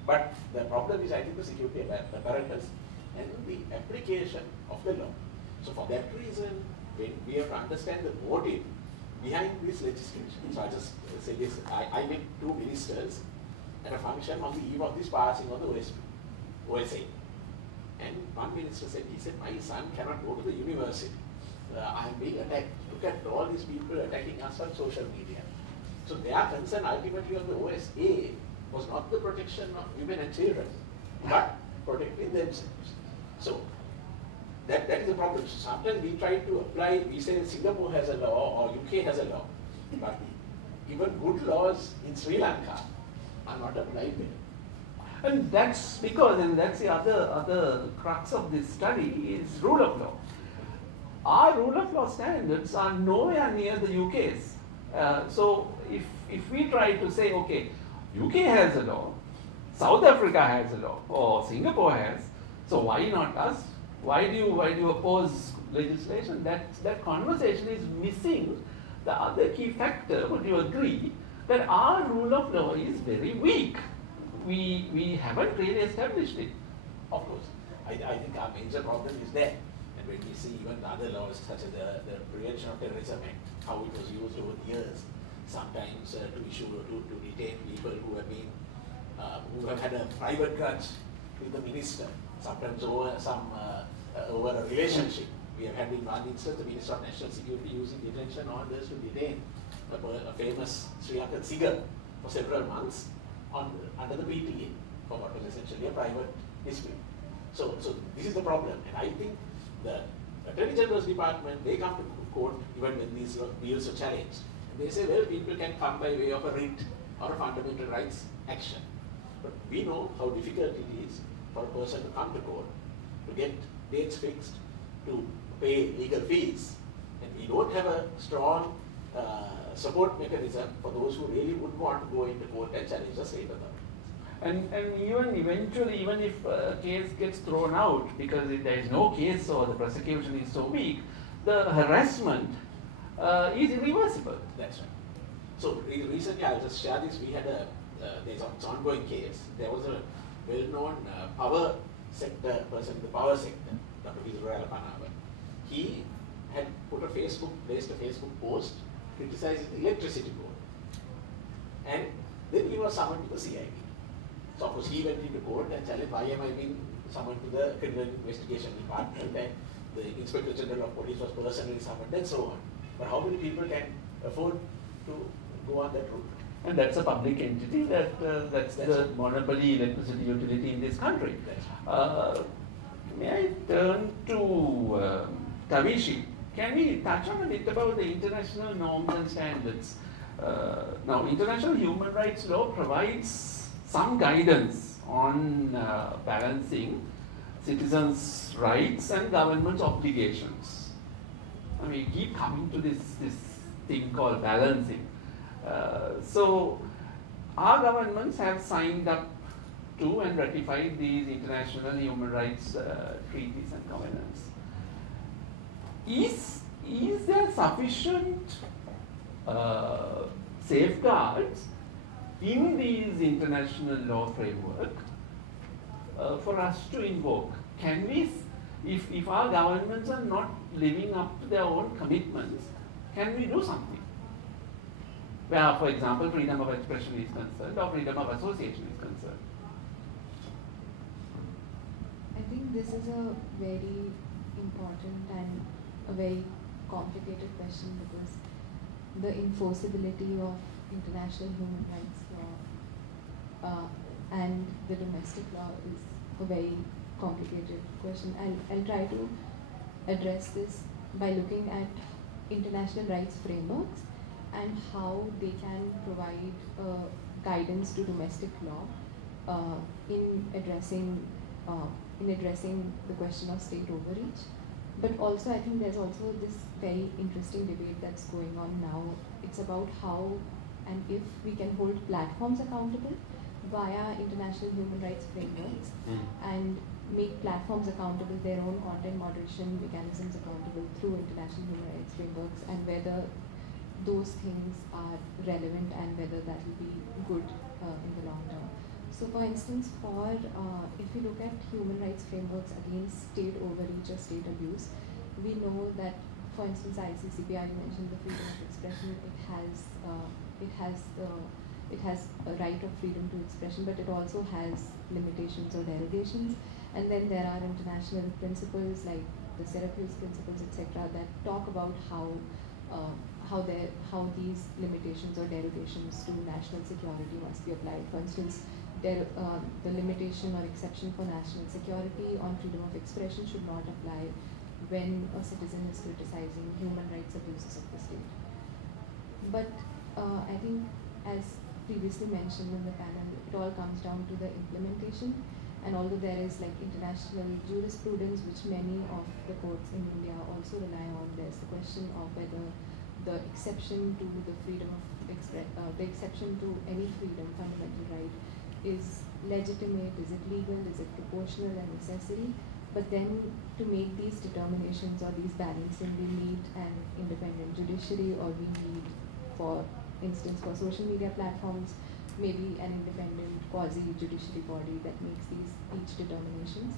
But the problem is, I think, the security apparatus and the application of the law. So for that reason, when we have to understand the motive behind this legislation. So I just say this, I met 2 ministers at a function on the eve of this passing of the OSA. And one minister said, my son cannot go to the university. I am being attacked. Look at all these people attacking us on social media. So their concern ultimately on the OSA was not the protection of women and children, but protecting themselves. So that is the problem. So sometimes we try to apply, we say Singapore has a law or UK has a law, but even good laws in Sri Lanka are not applied there. And that's because, and that's the other crux of this study, is rule of law. Our rule of law standards are nowhere near the UK's. So if we try to say, okay, UK has a law, South Africa has a law, or Singapore has, so why not us? Why do you oppose legislation? That conversation is missing the other key factor. Would you agree that our rule of law is very weak? We haven't really established it. Of course, I think our major problem is there. And when we see even other laws such as the Prevention of Terrorism Act, how it was used over the years, sometimes to detain people who have been who have had a private grudge with the minister, sometimes over over a relationship. We have had in one instance the Minister of National Security using detention orders to detain a famous Sri Lankan singer for several months under the PTA for what was essentially a private dispute. So this is the problem, and I think the Attorney General's Department, they come to court even when these bills are challenged. And they say, well, people can come by way of a writ or a fundamental rights action. But we know how difficult it is for a person to come to court, to get dates fixed, to pay legal fees. And we don't have a strong support mechanism for those who really would want to go into court and challenge the state authority. And even eventually, even if a case gets thrown out because there is no case or the prosecution is so weak, the harassment is irreversible. That's right. So recently, I'll just share this. We had there's an ongoing case. There was a well-known power sector person in the power sector, Dr. Irugalbandara. He had placed a Facebook post criticizing the electricity board, and then he was summoned to the CID. So of course he went into court and challenged, why am I being summoned to the criminal investigation department, and the Inspector General of Police was personally summoned and so on. But how many people can afford to go on that route? And that's a public entity, that's the monopoly electricity utility in this country. May I turn to Tavishi? Can we touch on a bit about the international norms and standards? Now, international human rights law provides some guidance on balancing citizens' rights and government's obligations. I mean, we keep coming to this thing called balancing. So our governments have signed up to and ratified these international human rights treaties and covenants. Is there sufficient safeguards in these international law framework for us to invoke? Can we, if our governments are not living up to their own commitments, can we do something? Where, for example, freedom of expression is concerned or freedom of association is concerned. I think this is a very important and a very complicated question because the enforceability of international human rights law and the domestic law is a very complicated question. I'll try to address this by looking at international rights frameworks and how they can provide guidance to domestic law in addressing the question of state overreach. But also, I think there's also this very interesting debate that's going on now. It's about how and if we can hold platforms accountable via international human rights frameworks and make platforms accountable, their own content moderation mechanisms accountable through international human rights frameworks, and whether those things are relevant and whether that will be good in the long term. So for instance, if we look at human rights frameworks against state overreach or state abuse, we know that, for instance, ICCPR, you mentioned the freedom of expression, it has a right of freedom to expression, but it also has limitations or derogations. And then there are international principles like the Syracuse principles, etc., that talk about how these limitations or derogations to national security must be applied. For instance, the limitation or exception for national security on freedom of expression should not apply when a citizen is criticizing human rights abuses of the state. But I think, as previously mentioned in the panel, it all comes down to the implementation. And although there is like international jurisprudence, which many of the courts in India also rely on, there's the question of whether the exception to the freedom of the exception to any freedom, fundamental right, is legitimate, is it legal, is it proportional and necessary. But then to make these determinations or these balancing, we need an independent judiciary, or we need, for instance, for social media platforms, maybe an independent quasi-judiciary body that makes each determinations.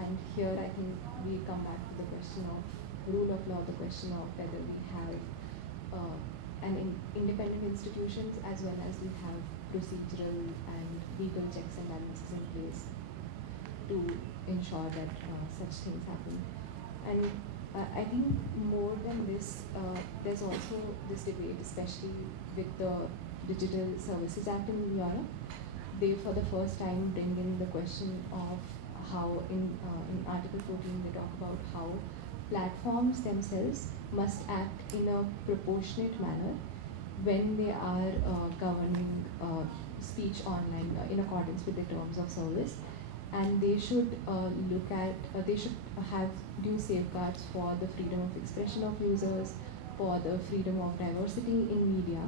And here I think we come back to the question of rule of law, the question of whether we have independent institutions as well as we have procedural and legal checks and balances in place to ensure that such things happen. And I think more than this, there's also this debate, especially with the Digital Services Act in Europe. They, for the first time, bring in the question of how in Article 14 they talk about how platforms themselves must act in a proportionate manner when they are governing speech online in accordance with the terms of service. And they should they should have due safeguards for the freedom of expression of users, for the freedom of diversity in media.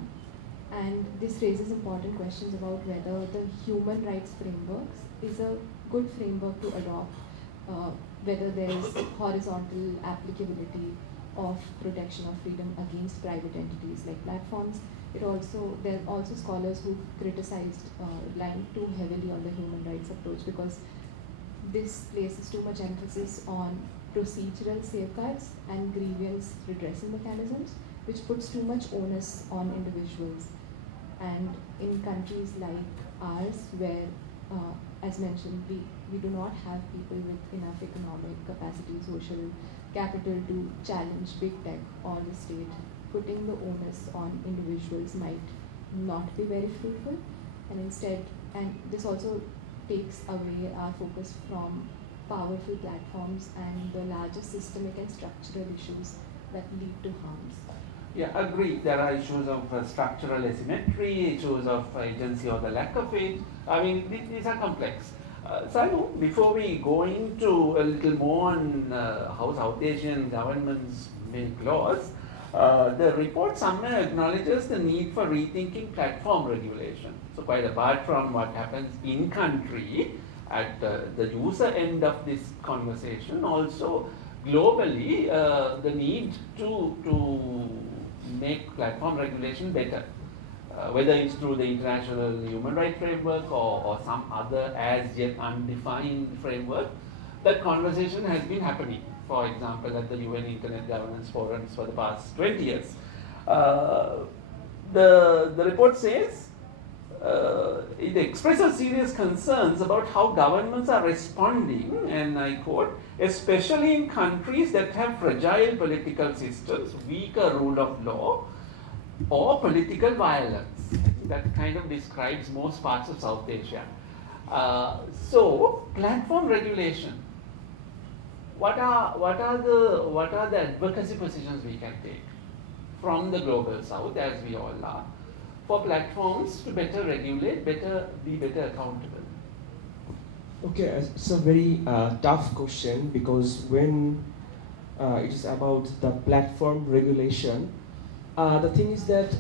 And this raises important questions about whether the human rights frameworks is a good framework to adopt, whether there is horizontal applicability of protection of freedom against private entities like platforms. There are also scholars who criticized relying too heavily on the human rights approach, because this places too much emphasis on procedural safeguards and grievance redressal mechanisms, which puts too much onus on individuals. And in countries like ours, where, as mentioned, we do not have people with enough economic capacity, social capital to challenge big tech or the state, putting the onus on individuals might not be very fruitful. And this also takes away our focus from powerful platforms and the larger systemic and structural issues that lead to harms. Yeah, agreed. There are issues of structural asymmetry, issues of agency or the lack of it. I mean, these are complex. Saimum, before we go into a little more on how South Asian governments make laws, the report somewhere acknowledges the need for rethinking platform regulation. So quite apart from what happens in country at the user end of this conversation, also globally the need to make platform regulation better. Whether it's through the international human rights framework or some other as yet undefined framework, that conversation has been happening. For example, at the UN Internet Governance Forums for the past 20 years. The report says it expresses serious concerns about how governments are responding, and I quote, especially in countries that have fragile political systems, weaker rule of law, or political violence. That kind of describes most parts of South Asia. So, platform regulation. What are the advocacy positions we can take from the global South, as we all are, for platforms to better regulate, be better accountable? Okay, it's a very tough question, because when it is about the platform regulation, the thing is that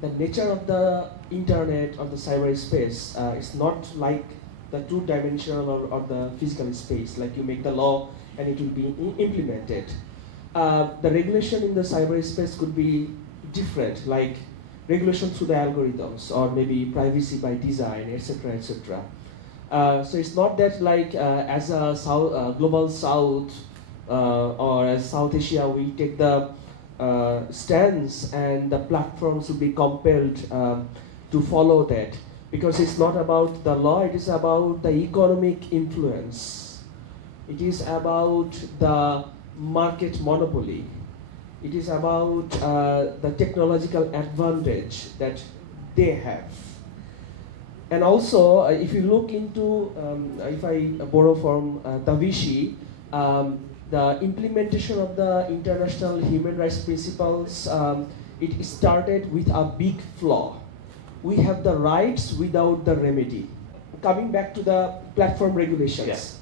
the nature of the internet or the cyberspace is not like the two-dimensional or the physical space, like you make the law and it will be implemented. The regulation in the cyberspace could be different, like regulation through the algorithms, or maybe privacy by design, etc., etc. So it's not that like as a global South or as South Asia, we take the stance and the platforms will be compelled to follow that, because it's not about the law, it is about the economic influence. It is about the market monopoly. It is about the technological advantage that they have. And also, if you look into, if I borrow from Tavishi, the implementation of the international human rights principles, it started with a big flaw. We have the rights without the remedy. Coming back to the platform regulations. Yes.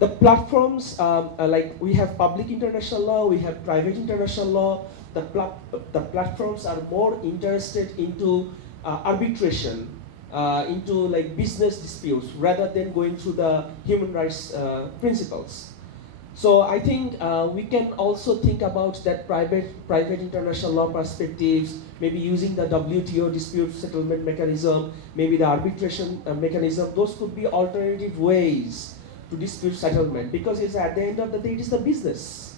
The platforms, like we have public international law, we have private international law. The platforms are more interested into arbitration, into like business disputes, rather than going through the human rights principles. So I think we can also think about that private international law perspectives, maybe using the WTO dispute settlement mechanism, maybe the arbitration mechanism. Those could be alternative ways to dispute settlement, because it's at the end of the day, it is the business.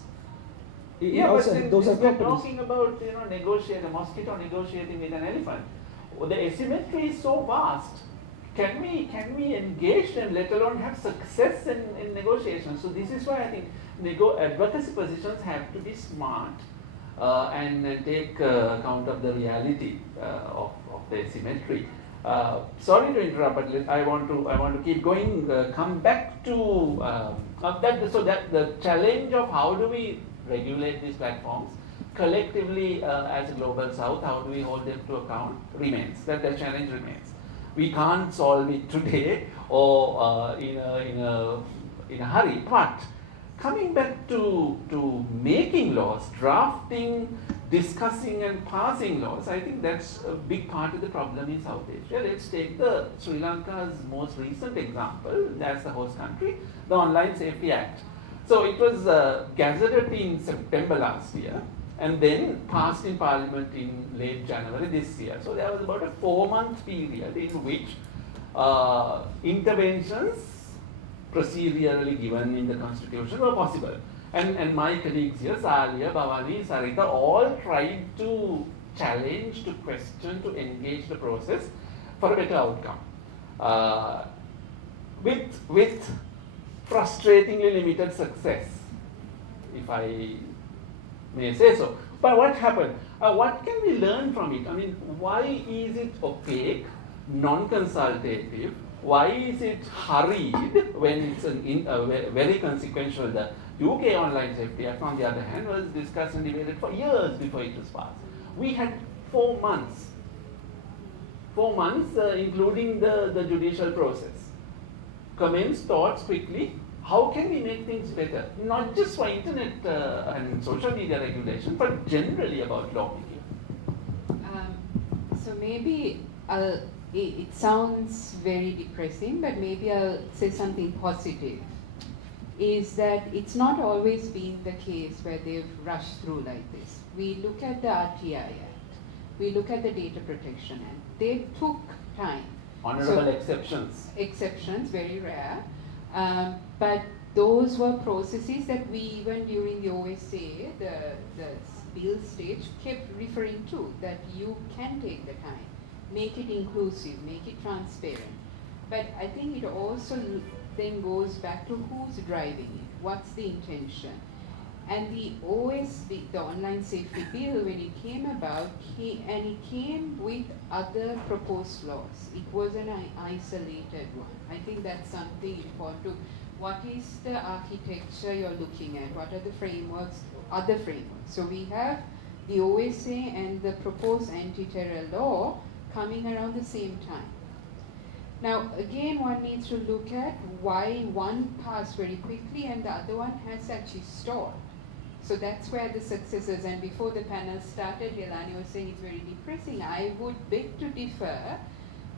Yeah, also, but those are we're companies. talking about a mosquito negotiating with an elephant. The asymmetry is so vast. Can we engage them, let alone have success in negotiations? So this is why I think advocacy positions have to be smart and take account of the reality of the asymmetry. Sorry to interrupt, but I want to keep going. Come back to that. So that the challenge of how do we regulate these platforms collectively as a global South, how do we hold them to account, remains. That the challenge remains. We can't solve it today or in a hurry. But coming back to making laws, drafting, discussing and passing laws, I think that's a big part of the problem in South Asia. Let's take the Sri Lanka's most recent example, that's the host country, the Online Safety Act. So it was gazetted in September last year and then passed in Parliament in late January this year. So there was about a 4-month period in which interventions procedurally given in the Constitution were possible. And my colleagues here, Saliya, Bhavani, Saritha, all tried to challenge, to question, to engage the process for a better outcome. With frustratingly limited success, if I may say so. But what happened? What can we learn from it? I mean, why is it opaque, non-consultative? Why is it hurried when it's very consequential? The UK Online Safety Act, on the other hand, was discussed and debated for years before it was passed. We had 4 months. 4 months, including the judicial process. Commence thoughts quickly. how can we make things better? Not just for internet and social media regulation, but generally about lawmaking. So maybe it sounds very depressing, but maybe I'll say something positive. Is that it's not always been the case where they've rushed through like this. We look at the RTI Act, we look at the Data Protection Act. They took time. Honorable exceptions. Exceptions, very rare. But those were processes that we, even during the OSA, the bill stage, kept referring to, that you can take the time, make it inclusive, make it transparent. But I think it also then goes back to who's driving it, what's the intention. And the OSB, the Online Safety Bill, when it came about, it came with other proposed laws. It wasn't an isolated one. I think that's something important to, what is the architecture you're looking at? What are the frameworks, other frameworks? So we have the OSA and the proposed anti-terror law coming around the same time. Now, again, one needs to look at why one passed very quickly and the other one has actually stalled. So that's where the success is. And before the panel started, Helani was saying it's very depressing. I would beg to differ,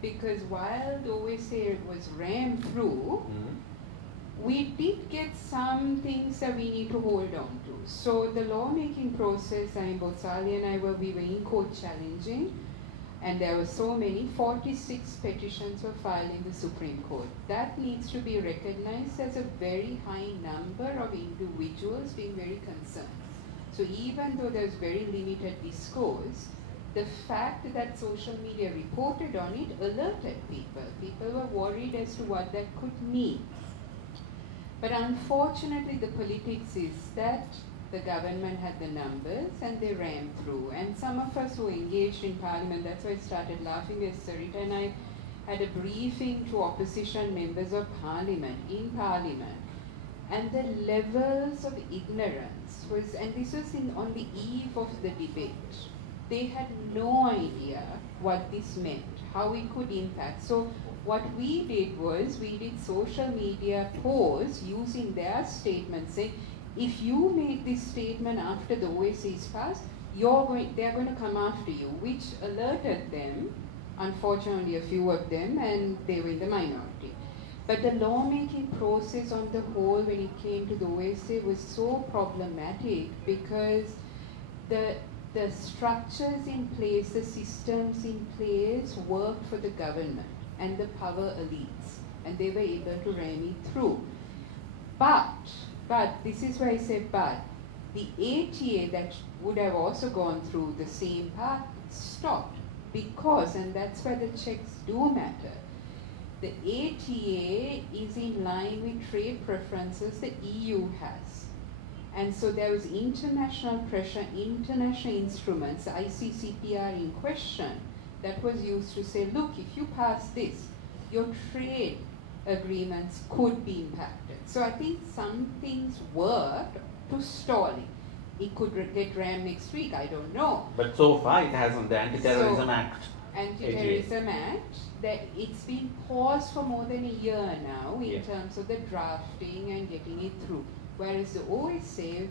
because while the OSA was rammed through, we did get some things that we need to hold on to. So the lawmaking process, I mean, both Saliya and I we were in court challenging. And there were so many, 46 petitions were filed in the Supreme Court. That needs to be recognized as a very high number of individuals being very concerned. So even though there's very limited discourse, the fact that social media reported on it alerted people. People were worried as to what that could mean. But unfortunately, the politics is that the government had the numbers and they ran through. And some of us who engaged in parliament, that's why I started laughing, as Saritha and I had a briefing to opposition members of parliament, in parliament. And the levels of ignorance was, and this was on the eve of the debate. They had no idea what this meant, how it could impact. So what we did was, we did social media polls using their statements saying, if you make this statement after the OSA is passed, they're going to come after you, which alerted them, unfortunately a few of them, and they were in the minority. But the lawmaking process on the whole, when it came to the OSA, was so problematic because the structures in place, the systems in place worked for the government and the power elites, and they were able to ram it through. But this is why I say but, the ATA that would have also gone through the same path stopped because, and that's where the checks do matter, the ATA is in line with trade preferences the EU has. And so there was international pressure, international instruments, the ICCPR in question, that was used to say, look, if you pass this, your trade agreements could be impacted. So I think some things worked to stall it. It could get rammed next week, I don't know. But so far it hasn't, the Anti-Terrorism Act. Anti-Terrorism Act, that it's been paused for more than a year now in terms of the drafting and getting it through. Whereas the OSA,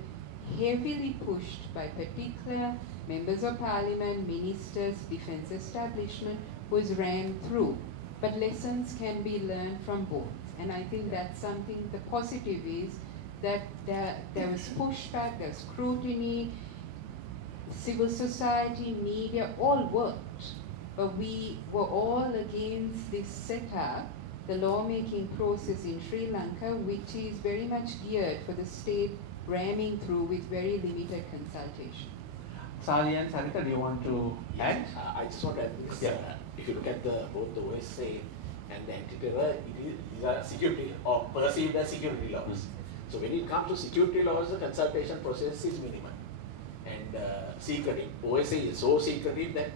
heavily pushed by particular members of parliament, ministers, defense establishment, was rammed through. But lessons can be learned from both. And I think that's something, the positive is that there was pushback, there was scrutiny, civil society, media, all worked. But we were all against this setup, the lawmaking process in Sri Lanka, which is very much geared for the state ramming through with very limited consultation. Saliya and Saritha, do you want to add? I just want to add this. If you look at both the OSA and the anti-terror, these are security or perceived as security laws. So when it comes to security laws, the consultation process is minimal and secretive. OSA is so secretive that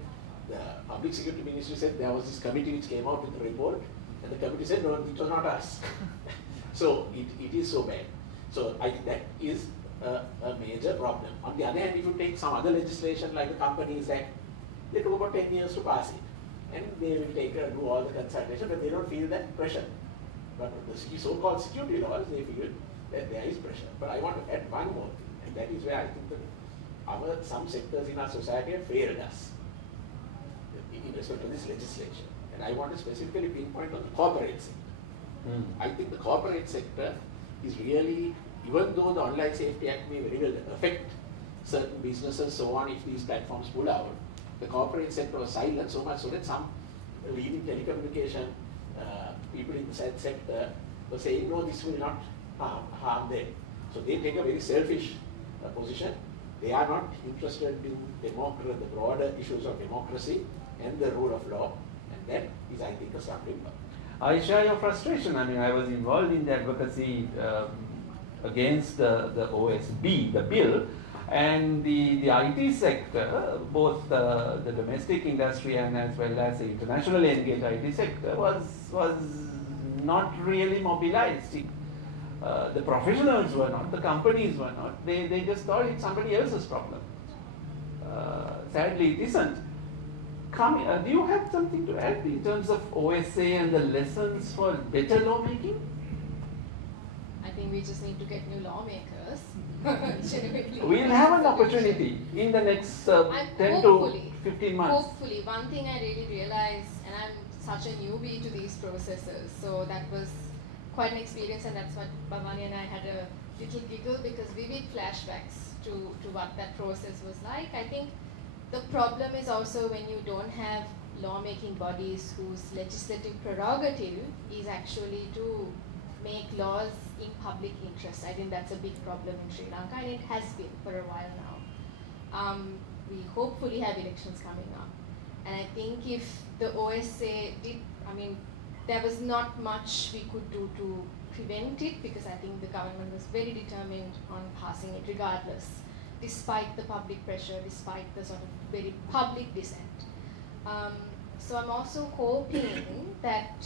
the Public Security Ministry said there was this committee which came out with a report, and the committee said, no, it was not us. So it is so bad. So I think that is a major problem. On the other hand, if you take some other legislation like the Companies Act, they took about 10 years to pass it. And they will do all the consultation, but they don't feel that pressure. but the so-called security laws, they feel that there is pressure. But I want to add one more thing, and that is where I think that some sectors in our society have failed us in respect to this legislation. And I want to specifically pinpoint on the corporate sector. I think the corporate sector is really, even though the Online Safety Act may very well affect certain businesses, so on, if these platforms pull out, the corporate sector was silent so much so that some leading telecommunication people in the sector were saying, no, this will not harm them. So they take a very selfish position. They are not interested in the broader issues of democracy and the rule of law, and that is, I think, a stumbling block. I share your frustration. I mean, I was involved in the advocacy against the OSB, the bill, and the IT sector, both the domestic industry and as well as the internationally engaged IT sector was not really mobilized. The professionals were not, the companies were not. They just thought it's somebody else's problem. Sadly, it isn't. Do you have something to add in terms of OSA and the lessons for better lawmaking? I think we just need to get new lawmakers. We'll have an opportunity in the next 10 to 15 months. Hopefully. One thing I really realized, and I'm such a newbie to these processes, so that was quite an experience, and that's what Bhavani and I had a little giggle because vivid flashbacks to what that process was like. I think the problem is also when you don't have lawmaking bodies whose legislative prerogative is actually to make laws in public interest. I think that's a big problem in Sri Lanka, and it has been for a while now. We hopefully have elections coming up. And I think if the OSA did, I mean, there was not much we could do to prevent it because I think the government was very determined on passing it regardless, despite the public pressure, despite the sort of very public dissent. So I'm also hoping that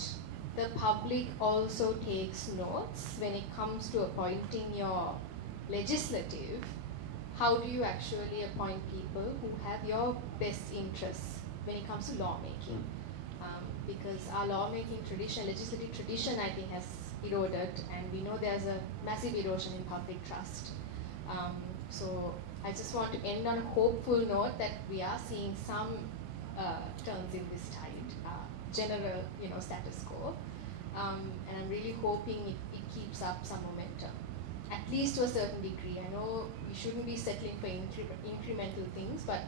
the public also takes notes when it comes to appointing your legislative. How do you actually appoint people who have your best interests when it comes to lawmaking? Because our lawmaking tradition, legislative tradition, I think has eroded, and we know there's a massive erosion in public trust. So I just want to end on a hopeful note that we are seeing some turns in this tide, general, status quo. And I'm really hoping it keeps up some momentum, at least to a certain degree. I know we shouldn't be settling for incremental things, but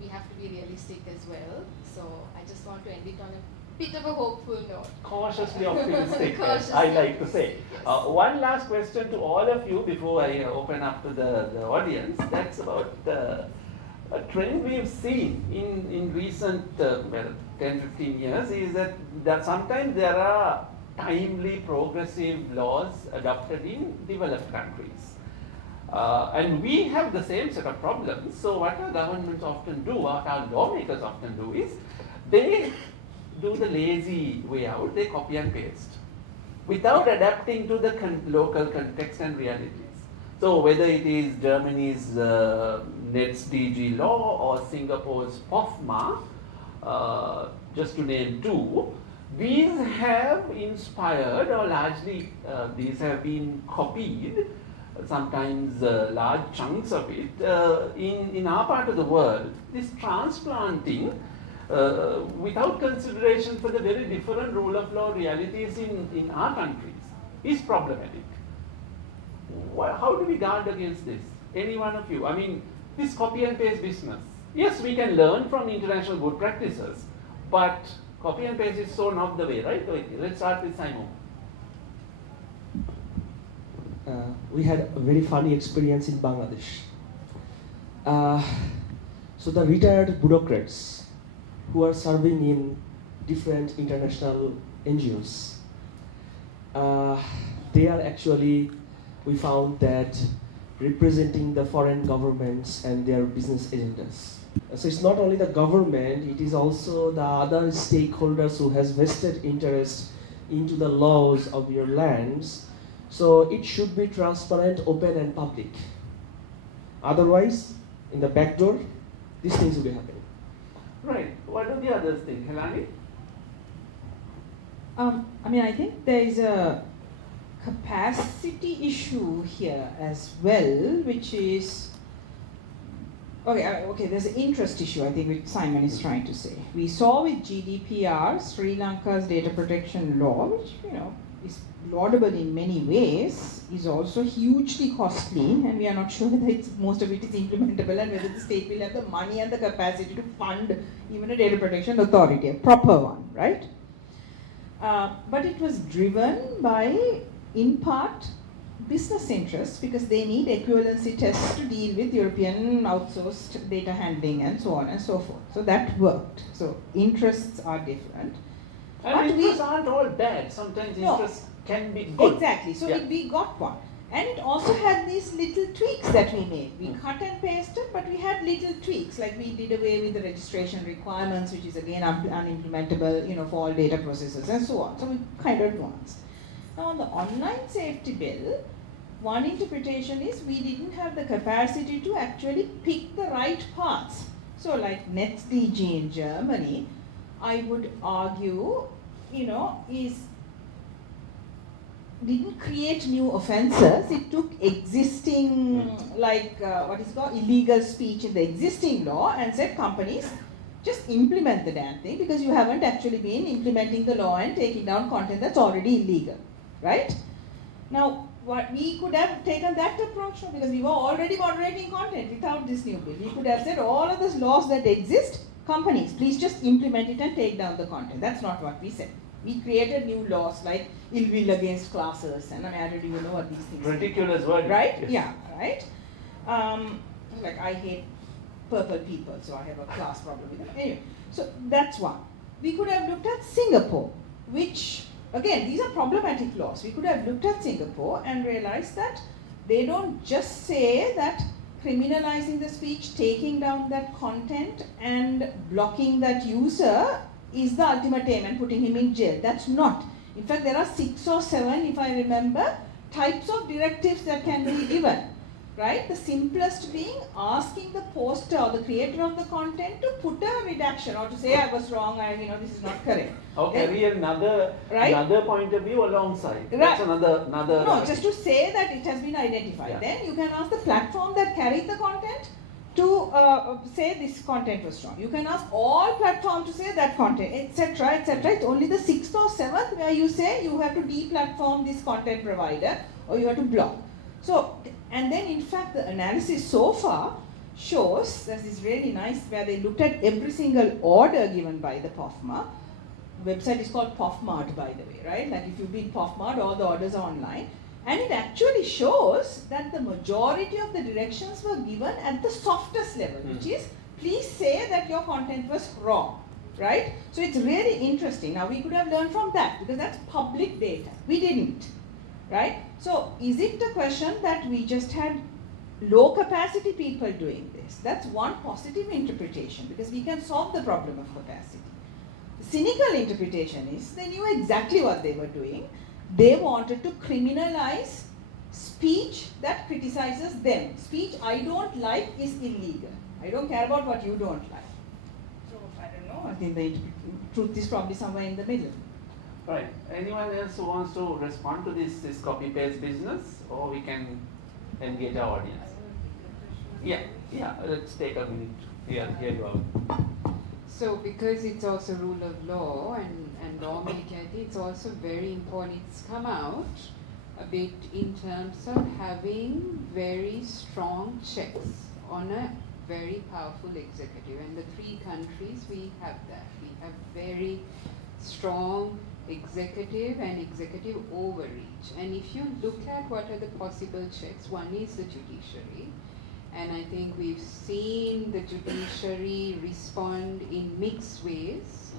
we have to be realistic as well. So I just want to end it on a bit of a hopeful note. Cautiously optimistic, I like to say. Yes. One last question to all of you before I open up to the audience. That's about a trend we've seen in recent 10-15 years is that sometimes there are timely progressive laws adopted in developed countries. And we have the same set of problems. So what our governments often do, what our lawmakers often do is they do the lazy way out, they copy and paste without adapting to the local context and realities. So whether it is Germany's NetzDG law or Singapore's POFMA, just to name two, these have inspired or largely these have been copied, sometimes large chunks of it, in our part of the world. This transplanting without consideration for the very different rule of law realities in our countries is problematic. How do we guard against this? Any one of you? I mean, this copy and paste business. Yes, we can learn from international good practices, but copy and paste is so not the way, right? Let's start with Saimum. We had a very funny experience in Bangladesh. So the retired bureaucrats who are serving in different international NGOs, they are actually, we found that representing the foreign governments and their business agendas. So it's not only the government, it is also the other stakeholders who has vested interest into the laws of your lands. So it should be transparent, open and public. Otherwise, in the back door, these things will be happening. Right. What do the others think? Helani? I mean, I think there is a capacity issue here as well, which is, okay, there's an interest issue, I think, which Simon is trying to say. We saw with GDPR, Sri Lanka's data protection law, which, is laudable in many ways, is also hugely costly, and we are not sure whether most of it is implementable and whether the state will have the money and the capacity to fund even a data protection authority, a proper one, right? But it was driven by, in part, business interests, because they need equivalency tests to deal with European outsourced data handling and so on and so forth. So that worked. So interests are different. And interests aren't all bad. Sometimes interests can be good. Exactly. So we got one. And it also had these little tweaks that we made. We cut and pasted, but we had little tweaks, like we did away with the registration requirements, which is again unimplementable, for all data processors and so on. So we kind of nuanced. Now on the online safety bill, one interpretation is we didn't have the capacity to actually pick the right paths. So like NetzDG in Germany, I would argue, didn't create new offences. It took existing, illegal speech in the existing law and said, companies, just implement the damn thing, because you haven't actually been implementing the law and taking down content that's already illegal, right? Now, what we could have taken that approach, because we were already moderating content without this new bill. We could have said all of the laws that exist, companies, please just implement it and take down the content. That's not what we said. We created new laws like ill will against classes, and I don't even know what these things ridiculous word. Right? Yes. Yeah, right? Like I hate purple people, so I have a class problem with them. Anyway, so that's one. We could have looked at Singapore, which, again, these are problematic laws. We could have looked at Singapore and realized that they don't just say that criminalizing the speech, taking down that content, and blocking that user is the ultimate aim and putting him in jail. That's not. In fact, there are 6 or 7, if I remember, types of directives that can be given, right? The simplest being asking the poster or the creator of the content to put a redaction or to say, I was wrong, this is not correct. Okay, carry another point of view alongside. Right. That's another. No, just to say that it has been identified. Yeah. Then you can ask the platform that carried the content to say this content was wrong. You can ask all platforms to say that content, etc., etc. It's only the 6th or 7th where you say you have to deplatform this content provider or you have to block. So, and then in fact the analysis so far shows, there's this really nice where they looked at every single order given by the POFMA. The website is called POFMART, by the way, right? Like if you've been POFMART, all the orders are online. And it actually shows that the majority of the directions were given at the softest level, which is, please say that your content was wrong, right? So it's really interesting. Now we could have learned from that, because that's public data. We didn't, right? So is it a question that we just had low capacity people doing this? That's one positive interpretation, because we can solve the problem of capacity. The cynical interpretation is they knew exactly what they were doing. They wanted to criminalize speech that criticizes them. Speech I don't like is illegal. I don't care about what you don't like. So I don't know. I think the truth is probably somewhere in the middle. Right. Anyone else who wants to respond to this copy-paste business, or we can engage our audience? Yeah. Let's take a minute. Here you are. So because it's also rule of law and lawmaking, I think it's also very important. It's come out a bit in terms of having very strong checks on a very powerful executive. And the 3 countries, we have that. We have very strong executive and executive overreach. And if you look at what are the possible checks, one is the judiciary. And I think we've seen the judiciary respond in mixed ways.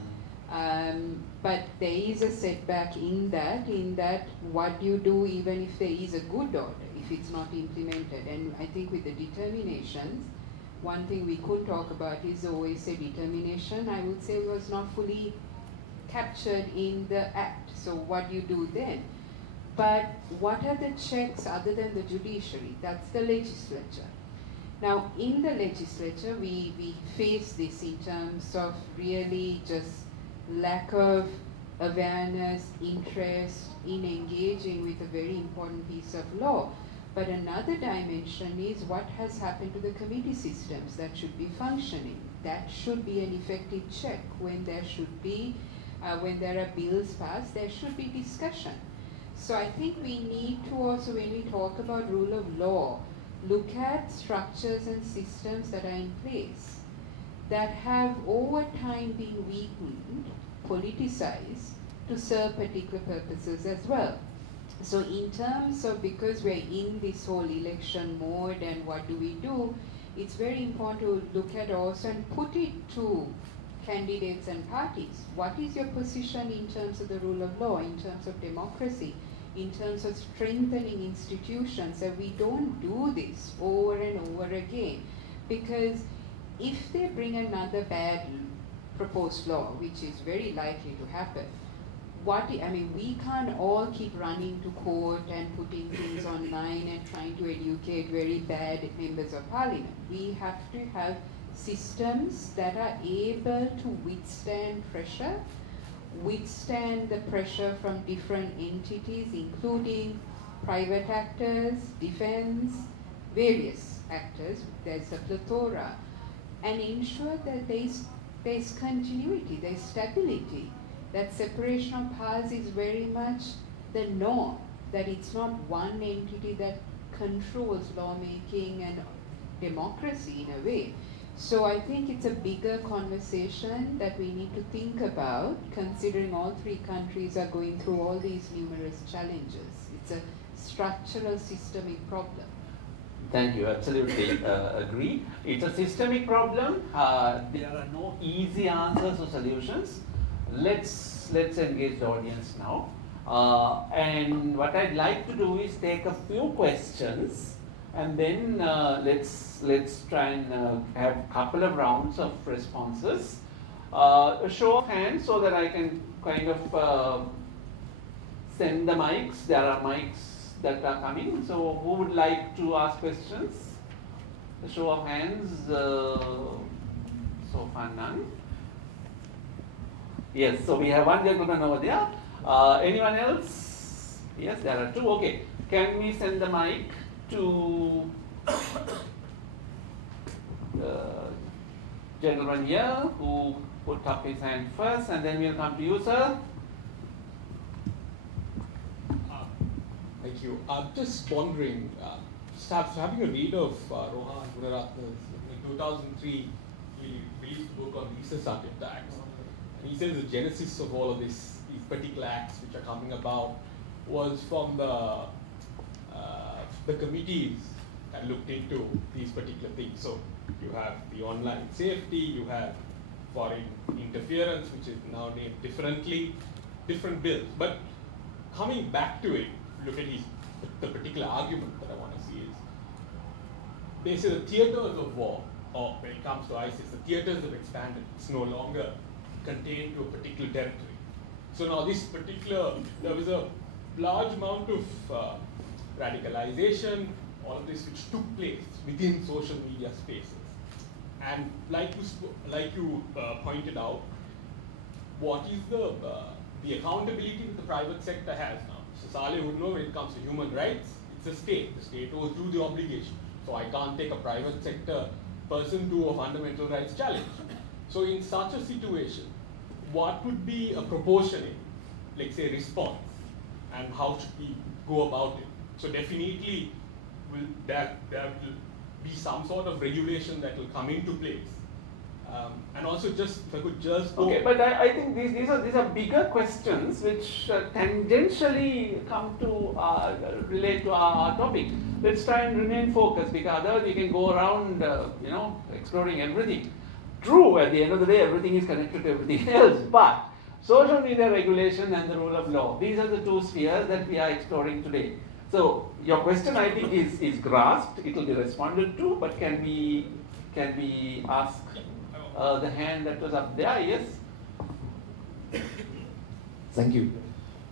But there is a setback in that what you do even if there is a good order, if it's not implemented. And I think with the determinations, one thing we could talk about is the OSA determination, I would say was not fully captured in the act. So what do you do then? But what are the checks other than the judiciary? That's the legislature. Now in the legislature we face this in terms of really just lack of awareness, interest in engaging with a very important piece of law. But another dimension is what has happened to the committee systems that should be functioning. That should be an effective check when there should be, when there are bills passed, there should be discussion. So I think we need to also, when we talk about rule of law, look at structures and systems that are in place that have over time been weakened, politicized, to serve particular purposes as well. So in terms of, because we're in this whole election mode and what do we do, it's very important to look at also and put it to candidates and parties. What is your position in terms of the rule of law, in terms of democracy, in terms of strengthening institutions, that we don't do this over and over again? Because if they bring another bad proposed law, which is very likely to happen, we can't all keep running to court and putting things online and trying to educate very bad members of parliament. We have to have systems that are able to withstand pressure, withstand the pressure from different entities, including private actors, defense, various actors, there's a plethora, and ensure that there's continuity, there's stability, that separation of powers is very much the norm, that it's not one entity that controls lawmaking and democracy in a way. So I think it's a bigger conversation that we need to think about, considering all three countries are going through all these numerous challenges. It's a structural, systemic problem. Thank you, absolutely agree. It's a systemic problem. There are no easy answers or solutions. Let's engage the audience now. And what I'd like to do is take a few questions, and then let's try and have a couple of rounds of responses. A show of hands so that I can kind of send the mics. There are mics that are coming. So who would like to ask questions? A show of hands. So far none. Yes, so we have one gentleman over there. Anyone else? Yes, there are two. Okay. Can we send the mic to the gentleman here who put up his hand first, and then we'll come to you, sir. Thank you. I'm just wondering, having a read of Rohan Gunaratne's, in 2003, he released a book on recess attacks. And he says the genesis of all of these particular acts which are coming about was from the committees that looked into these particular things. So you have the online safety, you have foreign interference, which is now named differently, different bills. But coming back to it, look at the particular argument that I want to see is, they say the theaters of war, or when it comes to ISIS, the theaters have expanded. It's no longer contained to a particular territory. So now there was a large amount of radicalization, all of this which took place within social media spaces. And like you pointed out, what is the accountability that the private sector has now? So Saliya would know when it comes to human rights, it's a state. The state owes you the obligation. So I can't take a private sector person to a fundamental rights challenge. So in such a situation, what would be a proportionate, like say, response, and how should we go about it? So definitely, there will be some sort of regulation that will come into place. And also, just if I could just go. Okay, but I think these are bigger questions which tangentially come to relate to our topic. Let's try and remain focused, because otherwise we can go around, exploring everything. True, at the end of the day, everything is connected to everything else, but social media regulation and the rule of law, these are the two spheres that we are exploring today. So your question, I think, is grasped. It will be responded to, but can we ask the hand that was up there? Yes. Thank you.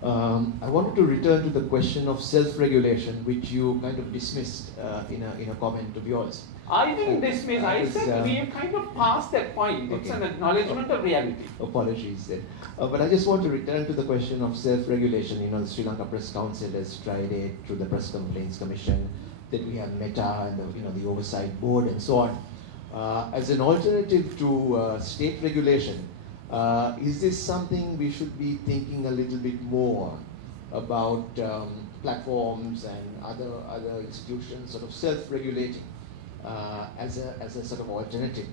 I wanted to return to the question of self-regulation, which you kind of dismissed in a comment of yours. I didn't dismiss. I said we have kind of passed that point. It's an acknowledgement of reality. Apologies then. But I just want to return to the question of self-regulation. You know, the Sri Lanka Press Council has tried it through the Press Complaints Commission. Then we have Meta and the Oversight Board and so on. As an alternative to state regulation, is this something we should be thinking a little bit more about platforms and other institutions sort of self-regulating as a sort of alternative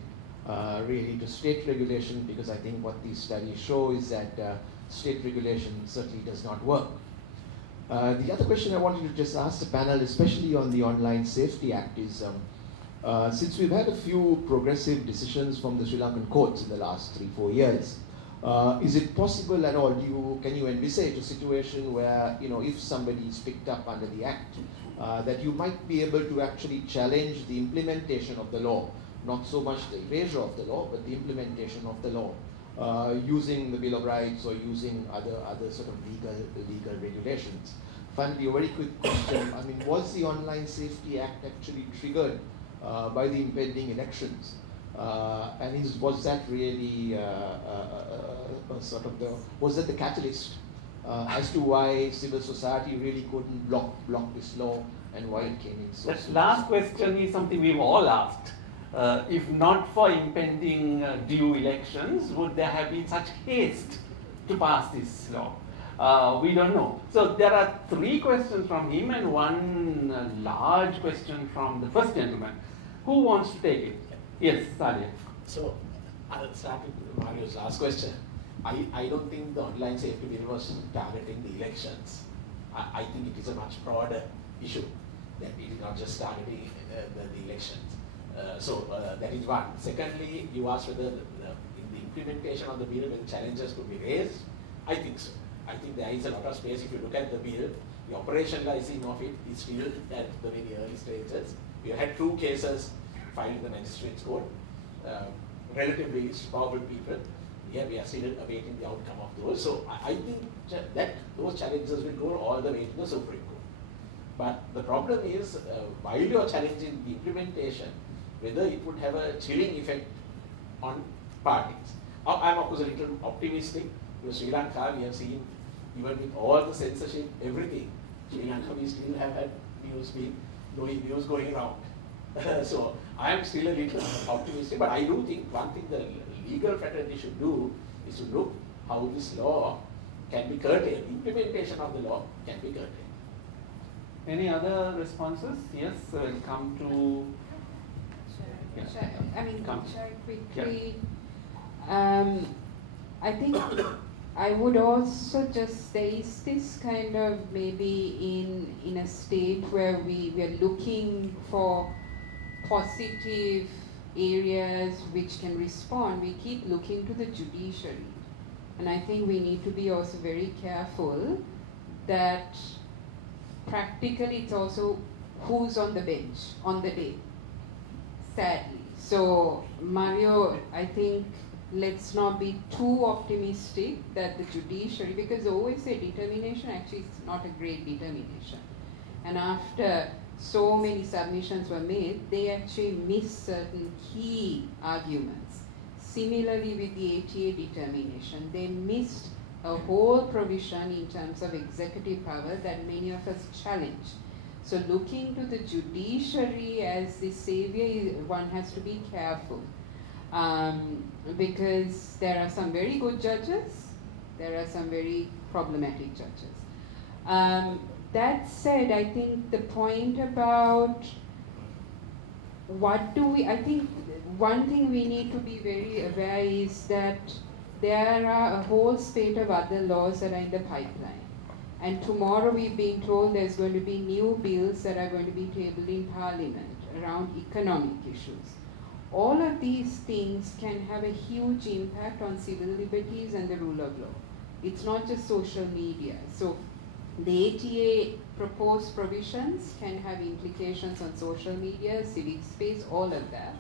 really to state regulation? Because I think what these studies show is that state regulation certainly does not work. The other question I wanted to just ask the panel, especially on the Online Safety Act, is since we've had a few progressive decisions from the Sri Lankan courts in the last 3-4 years, is it possible at all, can you envisage a situation where, if somebody is picked up under the Act, that you might be able to actually challenge the implementation of the law, not so much the erasure of the law, but the implementation of the law, using the Bill of Rights or using other sort of legal regulations? Finally, a very quick question. I mean, was the Online Safety Act actually triggered by the impending elections? And was that really was that the catalyst as to why civil society really couldn't block this law and why it came in so That soon? last question is something we've all asked. If not for impending due elections, would there have been such haste to pass this law? We don't know. So there are 3 questions from him and 1 large question from the first gentleman. Who wants to take it? Yes, Saliya. So I'll start with Mario's last question. I don't think the online safety bill was targeting the elections. I think it is a much broader issue, that it is not just targeting the elections. So that is one. Secondly, you asked whether in the implementation of the bill, whether challenges could be raised. I think so. I think there is a lot of space. If you look at the bill, the operationalizing of it is still at the very early stages. We had 2 cases filed in the magistrate's court, relatively powerful people. Yeah, we are still awaiting the outcome of those. So I think that those challenges will go all the way to the Supreme Court. But the problem is, while you are challenging the implementation, whether it would have a chilling effect on parties. I'm of course a little optimistic. In Sri Lanka, we have seen, even with all the censorship, everything, Sri Lanka, we still have had news going around. So I am still a little optimistic, but I do think one thing the legal fraternity should do is to look how this law can be curtailed. Implementation of the law can be curtailed. Any other responses? Yes, we'll come to... Shall I quickly? Yeah. I think I would also just say, is this kind of maybe in a state where we are looking for positive areas which can respond, we keep looking to the judiciary. And I think we need to be also very careful that practically it's also who's on the bench on the day, sadly. So Mario, I think let's not be too optimistic that the judiciary, because always say determination, actually it's not a great determination. And after so many submissions were made, they actually missed certain key arguments. Similarly with the ATA determination, they missed a whole provision in terms of executive power that many of us challenge. So looking to the judiciary as the savior, one has to be careful. Because there are some very good judges, there are some very problematic judges. That said, I think the point about I think one thing we need to be very aware is that there are a whole spate of other laws that are in the pipeline. And tomorrow we've been told there's going to be new bills that are going to be tabled in Parliament around economic issues. All of these things can have a huge impact on civil liberties and the rule of law. It's not just social media. So the ATA proposed provisions can have implications on social media, civic space, all of that.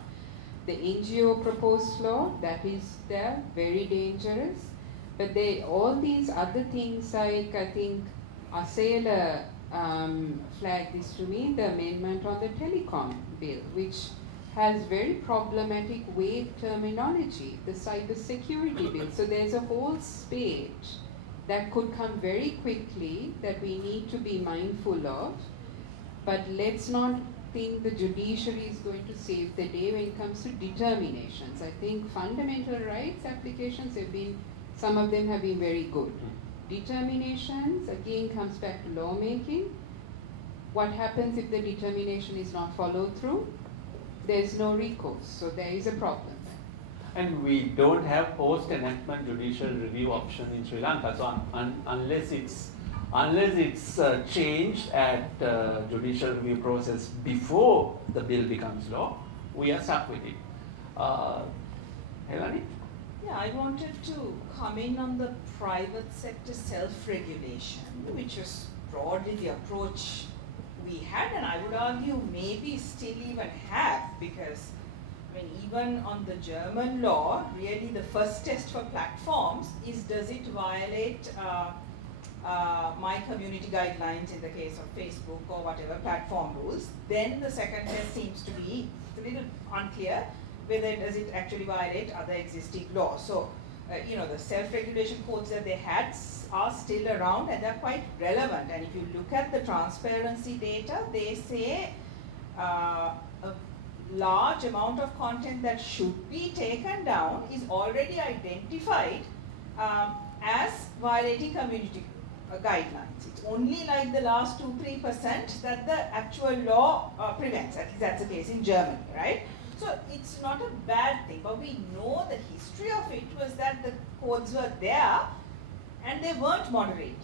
The NGO proposed law, that is there, very dangerous. But all these other things, like I think Asela flagged this to me, the amendment on the telecom bill, which has very problematic vague terminology, the cyber security bill. So there's a whole spate that could come very quickly that we need to be mindful of. But let's not think the judiciary is going to save the day when it comes to determinations. I think fundamental rights applications have been, some of them have been very good. Determinations, again, comes back to lawmaking. What happens if the determination is not followed through? There's no recourse, so there is a problem. And we don't have post-enactment judicial review option in Sri Lanka, so unless it's changed at judicial review process before the bill becomes law, we are stuck with it. Helani? Yeah, I wanted to come in on the private sector self-regulation, which was broadly the approach we had, and I would argue maybe still even have, because I mean, even on the German law, really the first test for platforms is, does it violate my community guidelines in the case of Facebook or whatever platform rules. Then the second test seems to be a little unclear whether does it actually violate other existing laws. So, you know, the self-regulation codes that they had are still around and they're quite relevant. And if you look at the transparency data, they say a large amount of content that should be taken down is already identified as violating community guidelines. It's only like the last 2-3% that the actual law prevents. At least that's the case in Germany, right? So it's not a bad thing, but we know the history of it was that the codes were there and they weren't moderate.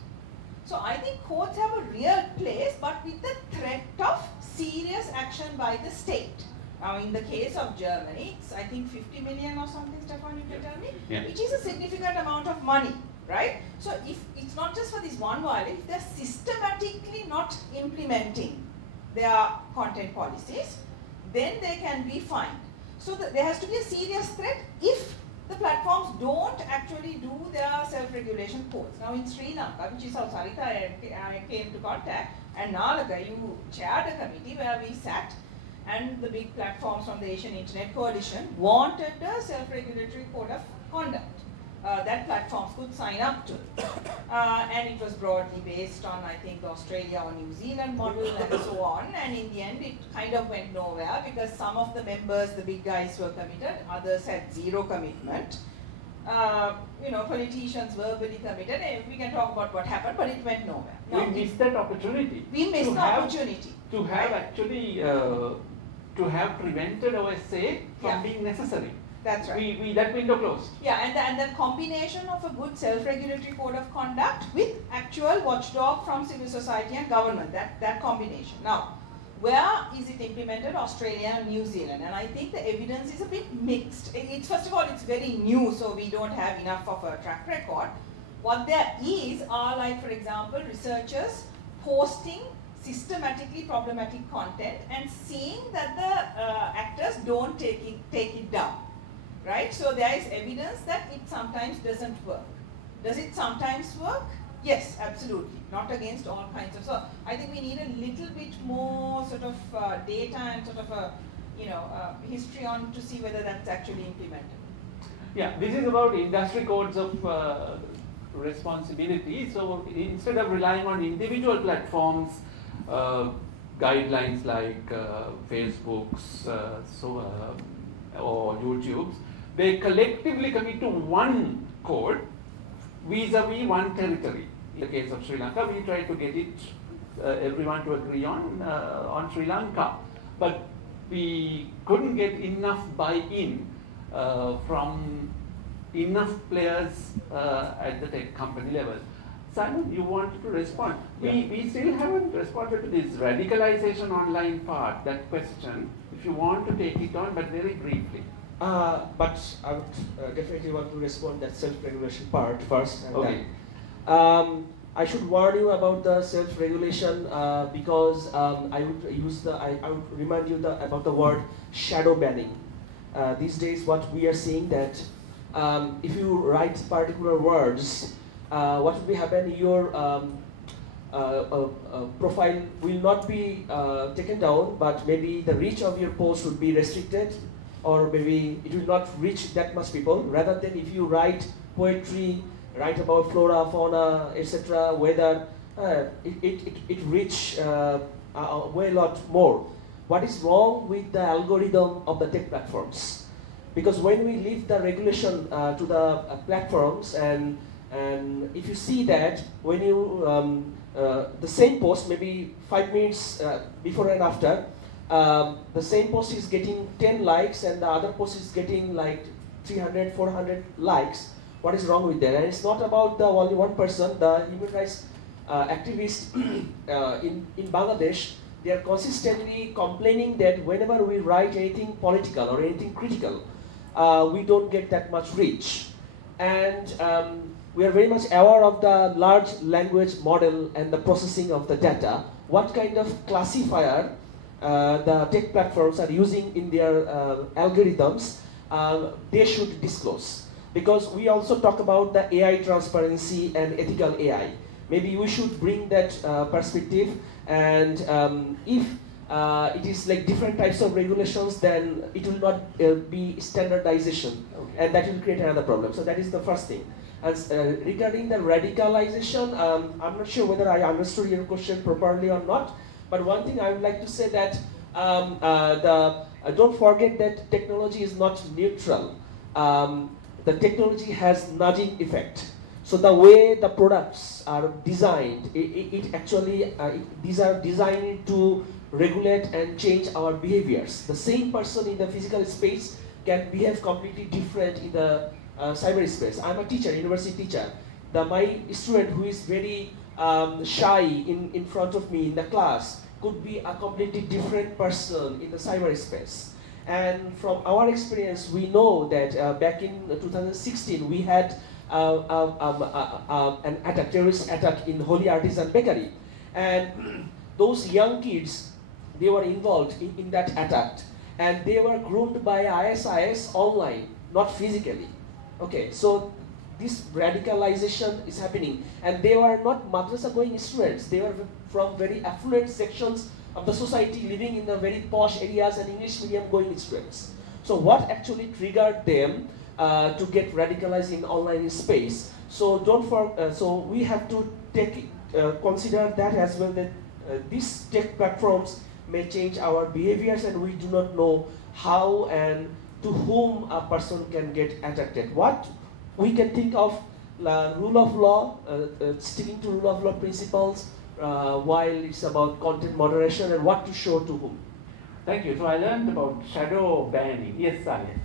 So I think codes have a real place, but with the threat of serious action by the state. Now in the case of Germany, it's I think 50 million or something, Stefan, you can tell me, which is a significant amount of money, right? So if it's not just for this one violation, if they're systematically not implementing their content policies, then they can be fined. So there has to be a serious threat if the platforms don't actually do their self-regulation codes. Now in Sri Lanka, which is how Saritha I came to contact, and Nalaka, you chaired a committee where we sat, and the big platforms from the Asian Internet Coalition wanted a self-regulatory code of conduct that platforms could sign up to. And it was broadly based on, I think, the Australia or New Zealand model and so on. And in the end, it kind of went nowhere because some of the members, the big guys, were committed, others had zero commitment. You know, politicians verbally committed. We can talk about what happened, but it went nowhere. Now, we missed that opportunity. We missed the opportunity. To have actually, to have prevented OSA from being necessary. That's right. That window closed. Yeah, and the combination of a good self-regulatory code of conduct with actual watchdog from civil society and government, that combination. Now, where is it implemented? Australia and New Zealand. And I think the evidence is a bit mixed. It's, first of all, it's very new, so we don't have enough of a track record. What there is are, like, for example, researchers posting systematically problematic content and seeing that the actors don't take it down. Right? So there is evidence that it sometimes doesn't work. Does it sometimes work? Yes, absolutely. Not against all kinds of. So I think we need a little bit more sort of data and sort of a history on to see whether that's actually implemented. Yeah, this is about industry codes of responsibility. So instead of relying on individual platforms, guidelines like Facebook's or YouTube's, they collectively commit to one code vis-a-vis one territory. In the case of Sri Lanka, we tried to get it everyone to agree on Sri Lanka, but we couldn't get enough buy-in from enough players at the tech company level. Saimum, you wanted to respond. Yeah. We still haven't responded to this radicalization online part, that question. If you want to take it on, but very briefly. But I would definitely want to respond that self-regulation part first. And okay. Then, I should warn you about the self-regulation because I would remind you about the word shadow banning. These days, what we are seeing that if you write particular words, what will be happen? Your profile will not be taken down, but maybe the reach of your post would be restricted, or maybe it will not reach that much people. Rather than if you write poetry, write about flora, fauna, etc., weather, it reach way a lot more. What is wrong with the algorithm of the tech platforms? Because when we leave the regulation to the platforms, and if you see that when you the same post, maybe 5 minutes before and after, the same post is getting 10 likes and the other post is getting like 300, 400 likes. What is wrong with that? And it's not about the only one person. The human rights activists in Bangladesh, they are consistently complaining that whenever we write anything political or anything critical, we don't get that much reach. And we are very much aware of the large language model and the processing of the data. What kind of classifier the tech platforms are using in their algorithms, they should disclose. Because we also talk about the AI transparency and ethical AI. Maybe we should bring that perspective, and if it is like different types of regulations, then it will not be standardization, and that will create another problem. So that is the first thing. And regarding the radicalization, I'm not sure whether I understood your question properly or not, but one thing I would like to say that don't forget that technology is not neutral. The technology has nudging effect. So the way the products are designed, it actually, these are designed to regulate and change our behaviors. The same person in the physical space can behave completely different in the cyberspace. I'm a teacher, university teacher. My student who is very shy in front of me in the class could be a completely different person in the cyberspace. And from our experience, we know that back in 2016, we had an attack, terrorist attack in Holy Artisan Bakery. And those young kids, they were involved in that attack. And they were groomed by ISIS online, not physically. Okay, so this radicalization is happening. And they were not madrasa going students. They were from very affluent sections of the society living in the very posh areas and English medium going students. So what actually triggered them to get radicalized in online space? So so we have to consider that as well, that these tech platforms may change our behaviors, and we do not know how and to whom a person can get attracted. What we can think of rule of law, sticking to rule of law principles, while it's about content moderation and what to show to whom. Thank you. So I learned about shadow banning. Yes, Saliya.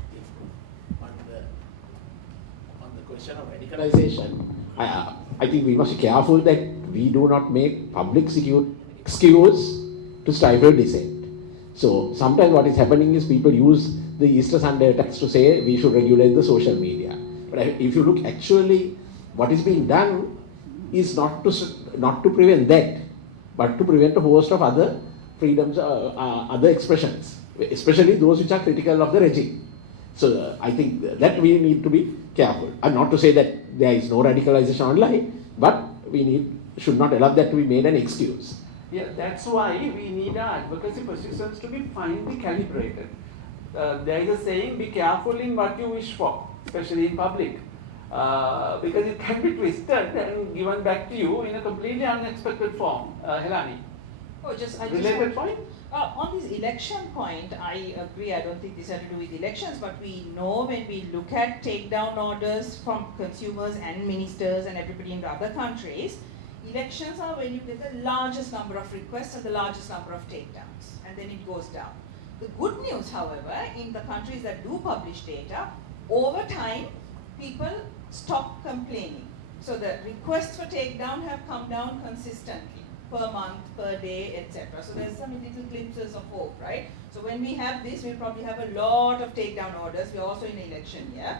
On the question of radicalization, I think we must be careful that we do not make public excuse to stifle dissent. So sometimes what is happening is people use the Easter Sunday attacks to say we should regulate the social media. But if you look actually, what is being done is not to prevent that, but to prevent a host of other freedoms, other expressions, especially those which are critical of the regime. So I think that we need to be careful. And not to say that there is no radicalization online, but we should not allow that to be made an excuse. Yeah, that's why we need our advocacy positions to be finely calibrated. There is a saying, be careful in what you wish for, especially in public. Because it can be twisted and given back to you in a completely unexpected form. Helani, related point? On this election point, I agree. I don't think this has to do with elections, but we know when we look at takedown orders from consumers and ministers and everybody in the other countries, elections are when you get the largest number of requests and the largest number of takedowns, and then it goes down. The good news, however, in the countries that do publish data, over time, people stop complaining. So the requests for takedown have come down consistently, per month, per day, etc. So there's some little glimpses of hope, right? So when we have this, we'll probably have a lot of takedown orders. We're also in election year.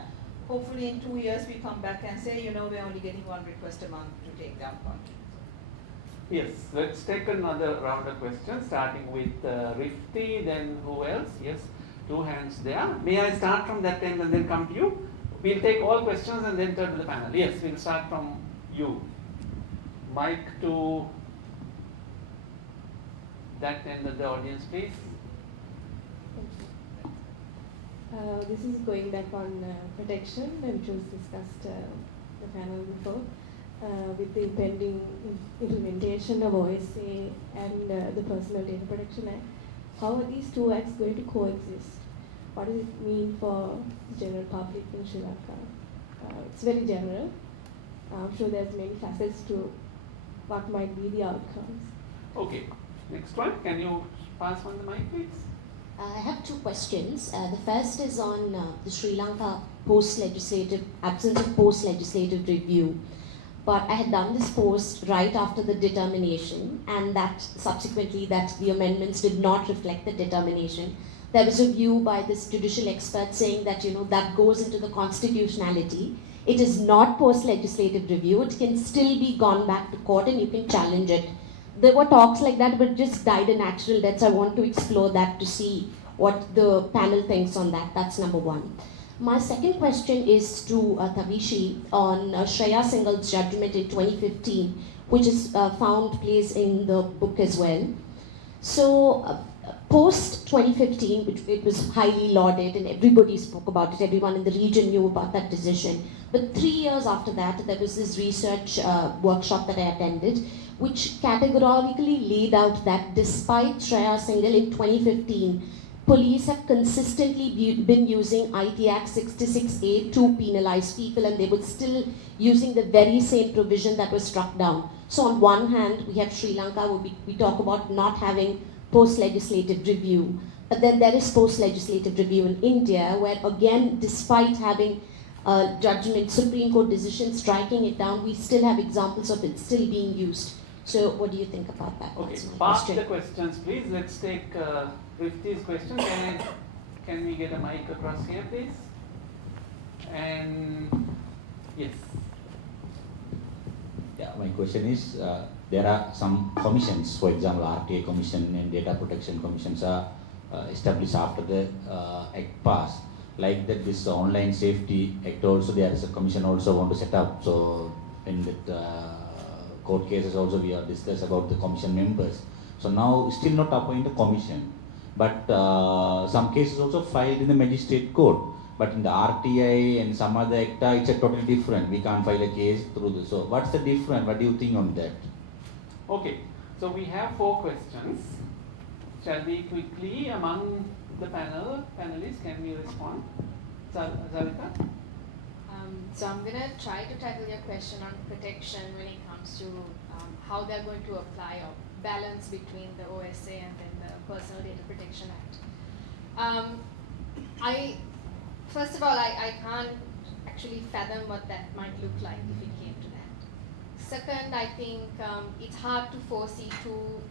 Hopefully in 2 years, we come back and say, we're only getting 1 request a month to take down content. Yes, let's take another round of questions, starting with Rifty, then who else? Yes, 2 hands there. May I start from that end and then come to you? We'll take all questions and then turn to the panel. Yes, we'll start from you. Mic to that end of the audience, please. This is going back on protection, which was discussed the panel before, with the impending implementation of OSA and the Personal Data Protection Act. How are these two acts going to coexist? What does it mean for the general public in Sri Lanka? It's very general. I'm sure there's many facets to what might be the outcomes. Okay, next one. Can you pass on the mic, please? I have two questions. The first is on the Sri Lanka absence of post-legislative review. But I had done this post right after the determination, and that subsequently that the amendments did not reflect the determination. There was a view by this judicial expert saying that, that goes into the constitutionality. It is not post-legislative review. It can still be gone back to court and you can challenge it. There were talks like that, but it just died a natural death. So I want to explore that to see what the panel thinks on that. That's number one. My second question is to Tavishi on Shreya Singh's judgment in 2015, which is found place in the book as well. So post 2015, which it was highly lauded and everybody spoke about it, everyone in the region knew about that decision. But 3 years after that, there was this research workshop that I attended, which categorically laid out that despite Shreya Singhal in 2015, police have consistently been using IT Act 66A to penalize people, and they were still using the very same provision that was struck down. So on one hand, we have Sri Lanka, where we talk about not having post-legislative review, but then there is post-legislative review in India, where again, despite having judgment, Supreme Court decision striking it down, we still have examples of it still being used. So what do you think about that? Okay, pass the questions, please. Let's take Rifty's question. Can we get a mic across here, please? And yes. Yeah, my question is, there are some commissions, for example, RTA Commission and Data Protection Commissions are established after the Act passed. Like that, this Online Safety Act also, there is a commission also want to set up. So in that court cases also we have discussed about the commission members. So now still not appointed the commission, but some cases also filed in the magistrate court. But in the RTI and some other ACTA, it's a totally different. We can't file a case through this. So what's the difference? What do you think on that? Okay, so we have 4 questions. Shall we quickly, among the panelists, can we respond? Saritha? So I'm going to try to tackle your question on protection when it comes to how they're going to apply or balance between the OSA and then the Personal Data Protection Act. First of all, I can't actually fathom what that might look like if it came to that. Second, I think it's hard to foresee too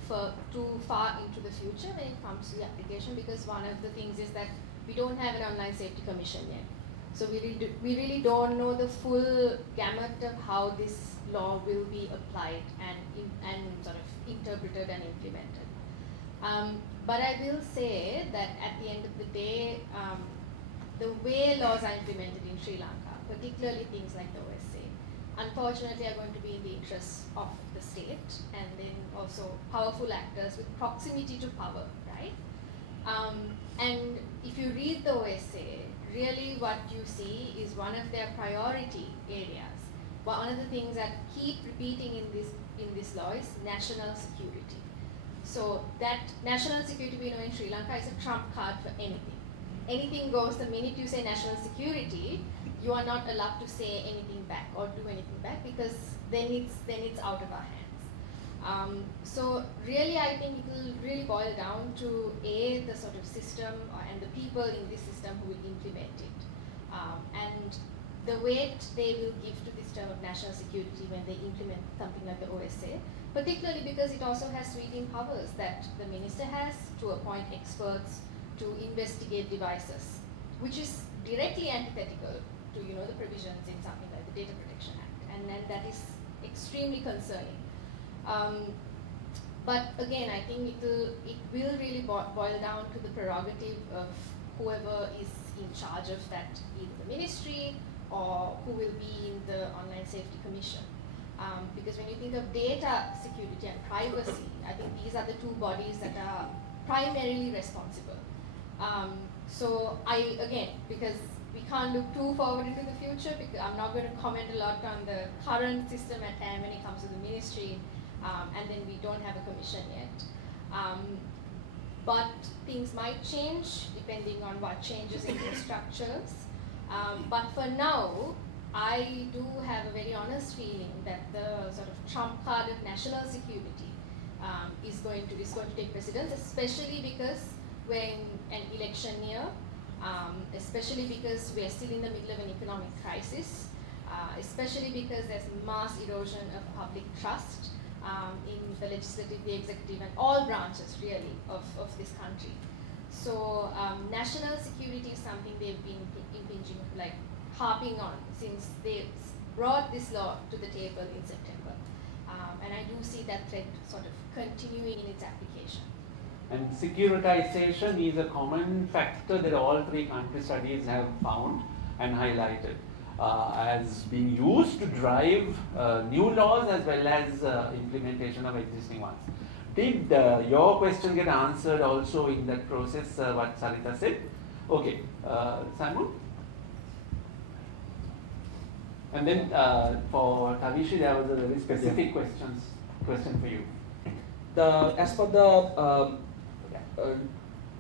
far into the future when it comes to the application, because one of the things is that we don't have an Online Safety Commission yet. So we really don't know the full gamut of how this law will be applied and sort of interpreted and implemented. But I will say that at the end of the day, the way laws are implemented in Sri Lanka, particularly things like the OSA, unfortunately are going to be in the interests of the state and then also powerful actors with proximity to power, right? And if you read the OSA, really what you see is one of their priority areas. One of the things that keep repeating in this law is national security. So that national security, we know in Sri Lanka, is a trump card for anything. Anything goes. The minute you say national security, you are not allowed to say anything back or do anything back, because then it's out of our hands. So really, I think it will really boil down to the sort of system and the people in this system who will implement it, and the weight they will give to this term of national security when they implement something like the OSA, particularly because it also has sweeping powers that the minister has to appoint experts to investigate devices, which is directly antithetical to the provisions in something like the Data Protection Act, and that is extremely concerning. But again, I think it will really boil down to the prerogative of whoever is in charge of that, either the ministry or who will be in the Online Safety Commission. Because when you think of data security and privacy, I think these are the two bodies that are primarily responsible. So because we can't look too forward into the future, because I'm not going to comment a lot on the current system at hand when it comes to the ministry, and then we don't have a commission yet. But things might change depending on what changes in those structures. But for now, I do have a very honest feeling that the sort of trump card of national security is going to take precedence, especially because we're in an election year, especially because we're still in the middle of an economic crisis, especially because there's mass erosion of public trust in the legislative, the executive, and all branches really of this country. So national security is something they've been impinging, like harping on since they brought this law to the table in September. And I do see that threat sort of continuing in its application. And securitization is a common factor that all three country studies have found and highlighted as being used to drive new laws as well as implementation of existing ones. Did your question get answered also in that process, what Saritha said? Okay, Saimum? And then for Tavishi, there was a very specific question for you. As per the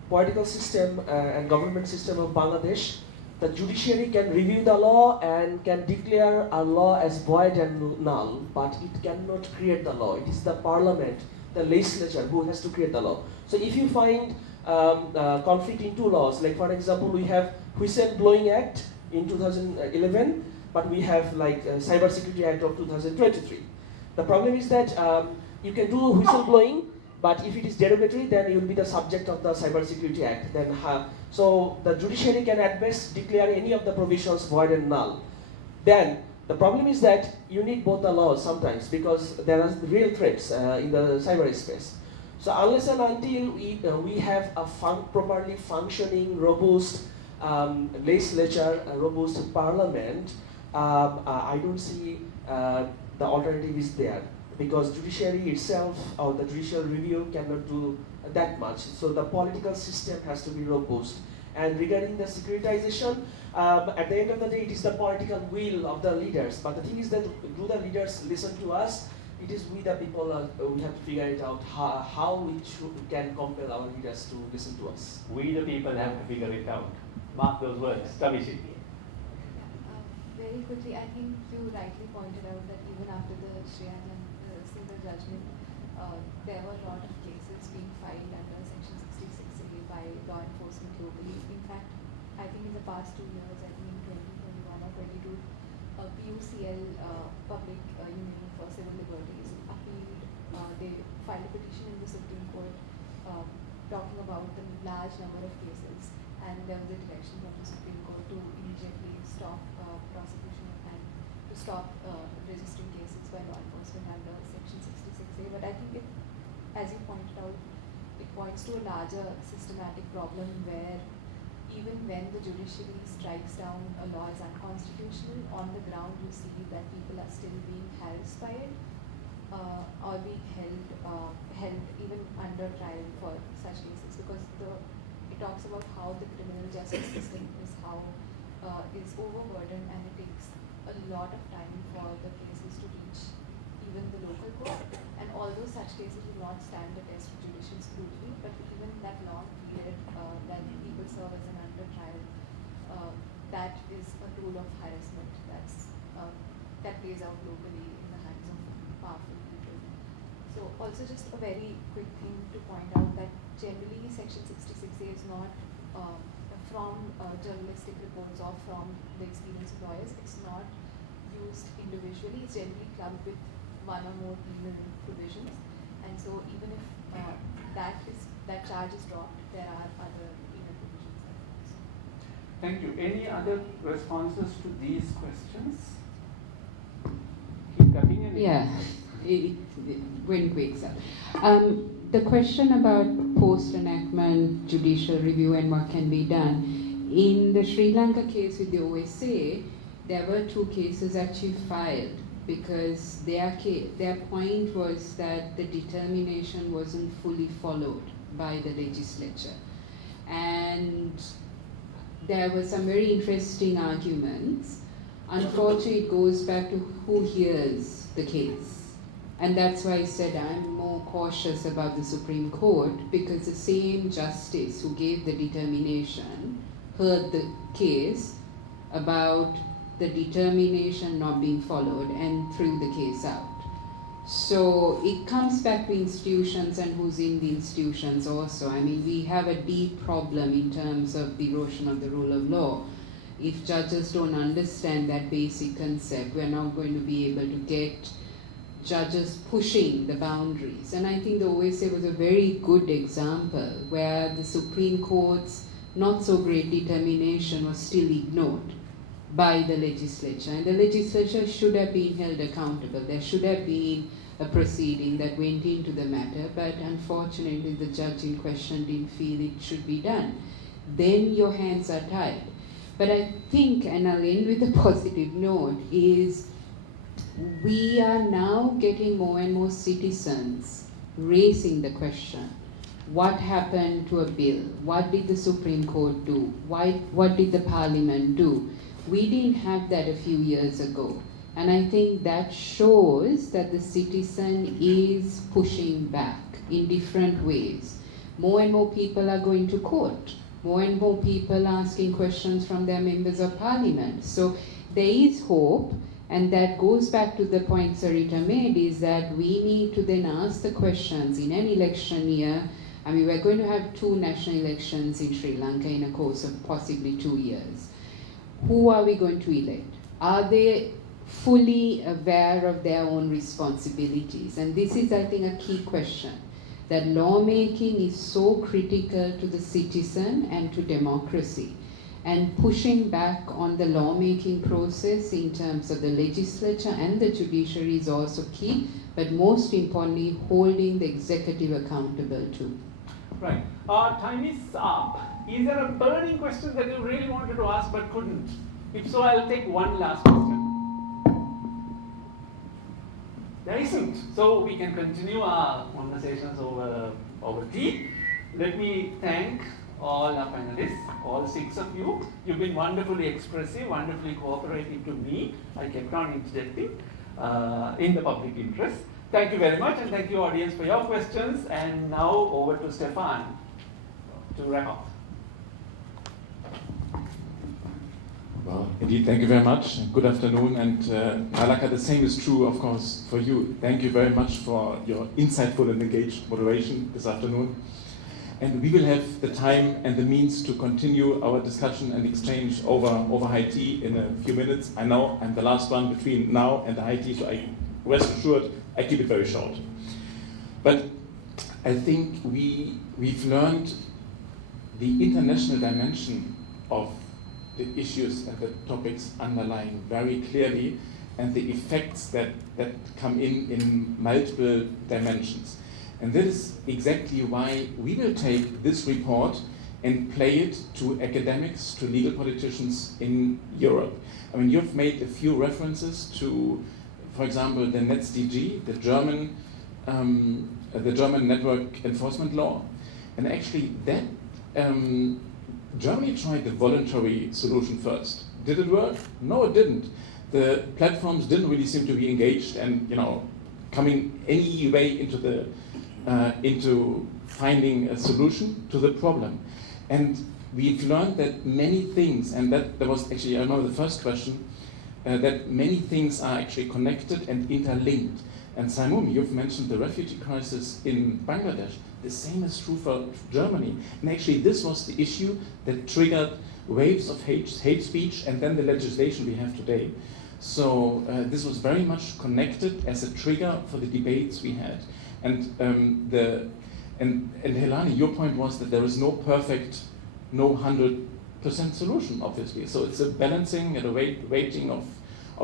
political system and government system of Bangladesh, the judiciary can review the law and can declare a law as void and null, but it cannot create the law. It is the parliament, the legislature, who has to create the law. So if you find conflict in two laws, like for example, we have Whistleblowing Act in 2011, but we have like Cyber Security Act of 2023. The problem is that you can do whistleblowing, but if it is derogatory, then you will be the subject of the Cyber Security Act. Then, so the judiciary can at best declare any of the provisions void and null. Then the problem is that you need both the laws sometimes because there are real threats in the cyberspace. So unless and until we have a properly functioning, robust legislature, a robust parliament, I don't see the alternative is there. Because judiciary itself or the judicial review cannot do that much. So the political system has to be robust. And regarding the securitization, at the end of the day, it is the political will of the leaders. But the thing is that do the leaders listen to us? It is we the people, we have to figure it out how we can compel our leaders to listen to us. We the people have to figure it out. Mark those words. Tavishi. Very quickly, I think you rightly pointed out that even after the Shriyan single judgment, there were a lot of cases being filed under Section 66A by law enforcement globally. In fact, I think in the past 2 years, I think in 2021 or 22, PUCL, Public Union for Civil Liberties, appealed, they filed a petition in the Supreme Court talking about the large number of cases, and there was a direction from the Supreme Court to immediately stop prosecution and to stop registering cases by law enforcement under Section 66A. But I think it, as you pointed out, it points to a larger systematic problem where even when the judiciary strikes down a law as unconstitutional, on the ground you see that people are still being harassed by it or being held even under trial for such cases, because it talks about how the criminal justice system is overburdened, and it takes a lot of time for the cases to reach even the local court. And although such cases will not stand the test of judicial scrutiny, but even that long period that people serve as an under trial, that is a tool of harassment that plays out locally in the hands of powerful people. So also just a very quick thing to point out that generally Section 66A is not from journalistic reports or from the experience of lawyers. It's not used individually. It's generally clubbed with one or more penal provisions. And so even if that charge is dropped, there are other penal provisions. Thank you. Any other responses to these questions? Keep coming in. Yeah, very quick, sir. The question about post-enactment judicial review and what can be done. In the Sri Lanka case with the OSA, there were 2 cases actually filed because their point was that the determination wasn't fully followed by the legislature. And there were some very interesting arguments. Unfortunately, it goes back to who hears the case. And that's why I said I'm more cautious about the Supreme Court, because the same justice who gave the determination heard the case about the determination not being followed and threw the case out. So it comes back to institutions and who's in the institutions also. I mean, we have a deep problem in terms of the erosion of the rule of law. If judges don't understand that basic concept, we're not going to be able to get judges pushing the boundaries. And I think the OSA was a very good example where the Supreme Court's not so great determination was still ignored by the legislature. And the legislature should have been held accountable. There should have been a proceeding that went into the matter, but unfortunately the judge in question didn't feel it should be done. Then your hands are tied. But I think, and I'll end with a positive note, is we are now getting more and more citizens raising the question, what happened to a bill? What did the Supreme Court do? What did the Parliament do? We didn't have that a few years ago. And I think that shows that the citizen is pushing back in different ways. More and more people are going to court. More and more people are asking questions from their members of parliament. So there is hope, and that goes back to the point Saritha made, is that we need to then ask the questions in an election year. I mean, we're going to have 2 national elections in Sri Lanka in a course of possibly 2 years. Who are we going to elect? Are they fully aware of their own responsibilities? And this is, I think, a key question, that lawmaking is so critical to the citizen and to democracy. And pushing back on the lawmaking process in terms of the legislature and the judiciary is also key, but most importantly, holding the executive accountable too. Right. Time is up. Is there a burning question that you really wanted to ask but couldn't? If so, I'll take one last question. There isn't. So we can continue our conversations over tea. Let me thank all our panelists, all 6 of you. You've been wonderfully expressive, wonderfully cooperative to me. I kept on interjecting in the public interest. Thank you very much, and thank you, audience, for your questions. And now over to Stefan to wrap up. Well, indeed, thank you very much. Good afternoon. And Nalaka, the same is true, of course, for you. Thank you very much for your insightful and engaged moderation this afternoon. And we will have the time and the means to continue our discussion and exchange over high tea in a few minutes. I know I'm the last one between now and the high tea, so I rest assured I keep it very short. But I think we've learned the international dimension of the issues and the topics underlying very clearly, and the effects that come in multiple dimensions. And that is exactly why we will take this report and play it to academics, to legal politicians in Europe. I mean, you've made a few references to, for example, the NetzDG, the German network enforcement law. And actually that, Germany tried the voluntary solution first. Did it work? No, it didn't. The platforms didn't really seem to be engaged and, coming any way into finding a solution to the problem. And we've learned that many things, and that was actually, I remember the first question, that many things are actually connected and interlinked. And Saimum, you've mentioned the refugee crisis in Bangladesh. The same is true for Germany. And actually this was the issue that triggered waves of hate speech and then the legislation we have today. So this was very much connected as a trigger for the debates we had. And Helani, your point was that there is no perfect, no 100% solution, obviously. So it's a balancing and a weighting of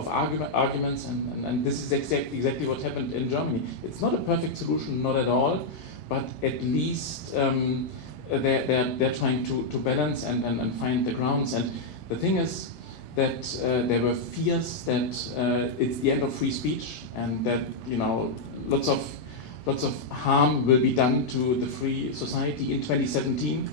arguments, and this is exactly what happened in Germany. It's not a perfect solution, not at all, but at least they're trying to balance and find the grounds. And the thing is that there were fears that it's the end of free speech and that lots of harm will be done to the free society in 2017.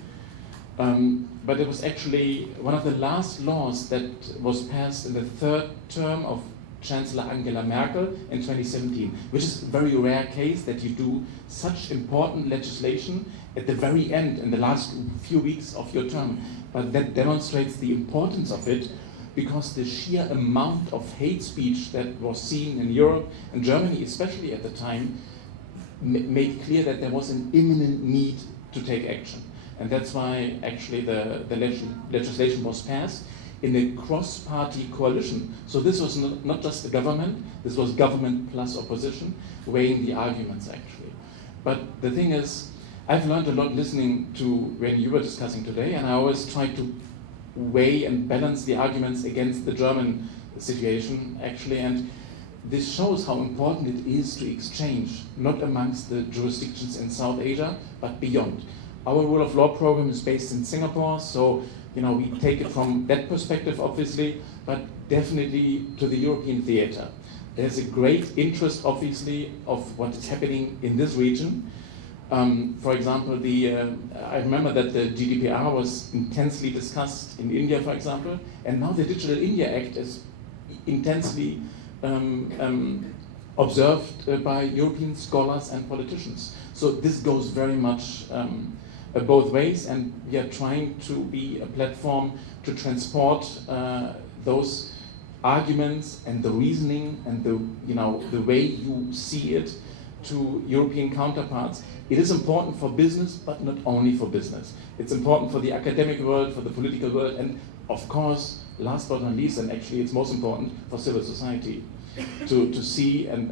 But it was actually one of the last laws that was passed in the third term of Chancellor Angela Merkel in 2017, which is a very rare case that you do such important legislation at the very end, in the last few weeks of your term. But that demonstrates the importance of it, because the sheer amount of hate speech that was seen in Europe and Germany, especially at the time, made clear that there was an imminent need to take action. And that's why actually the legislation was passed in a cross-party coalition. So this was not just the government, this was government plus opposition, weighing the arguments actually. But the thing is, I've learned a lot listening to when you were discussing today, and I always try to weigh and balance the arguments against the German situation actually, and this shows how important it is to exchange, not amongst the jurisdictions in South Asia, but beyond. Our rule of law program is based in Singapore, so we take it from that perspective, obviously, but definitely to the European theater. There's a great interest, obviously, of what is happening in this region. For example, I remember that the GDPR was intensely discussed in India, for example, and now the Digital India Act is intensely observed by European scholars and politicians. So this goes very much both ways, and we are trying to be a platform to transport those arguments and the reasoning and the way you see it to European counterparts. It is important for business, but not only for business. It's important for the academic world, for the political world, and of course, last but not least, and actually it's most important for civil society, to see and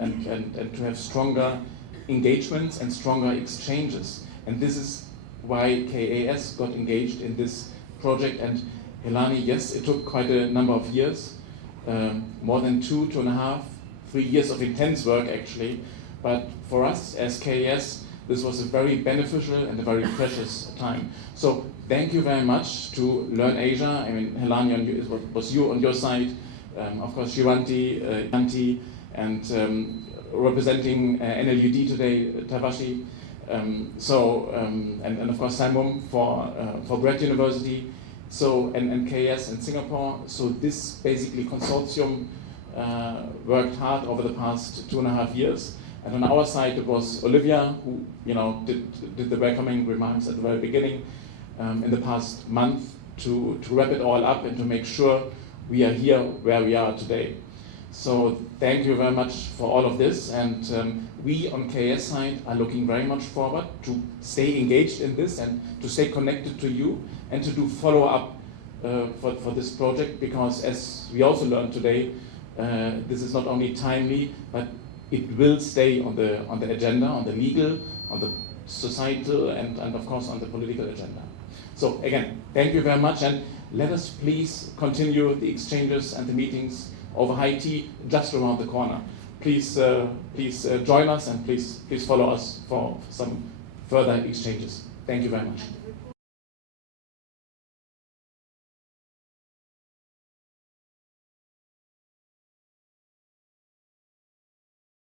to have stronger engagements and stronger exchanges. And this is why KAS got engaged in this project. And Helani, yes, it took quite a number of years, more than 2.5, 3 years of intense work actually. But for us as KAS, this was a very beneficial and a very precious time. So thank you very much to LIRNEasia. I mean, Helani, it was you on your side, of course, Shivanti, and representing NLUD today, Tavishi. And of course Saimum for BRAC University, and KS in Singapore. So this basically consortium worked hard over the past 2.5 years. And on our side it was Olivia who did the welcoming remarks at the very beginning in the past month to wrap it all up and to make sure we are here where we are today. So thank you very much for all of this, and we on KS side are looking very much forward to stay engaged in this and to stay connected to you and to do follow-up for this project, because as we also learned today, this is not only timely, but it will stay on the agenda, on the legal, on the societal, and of course on the political agenda. So again, thank you very much, and let us please continue the exchanges and the meetings over high tea just around the corner. Please join us, and please follow us for some further exchanges. Thank you very much.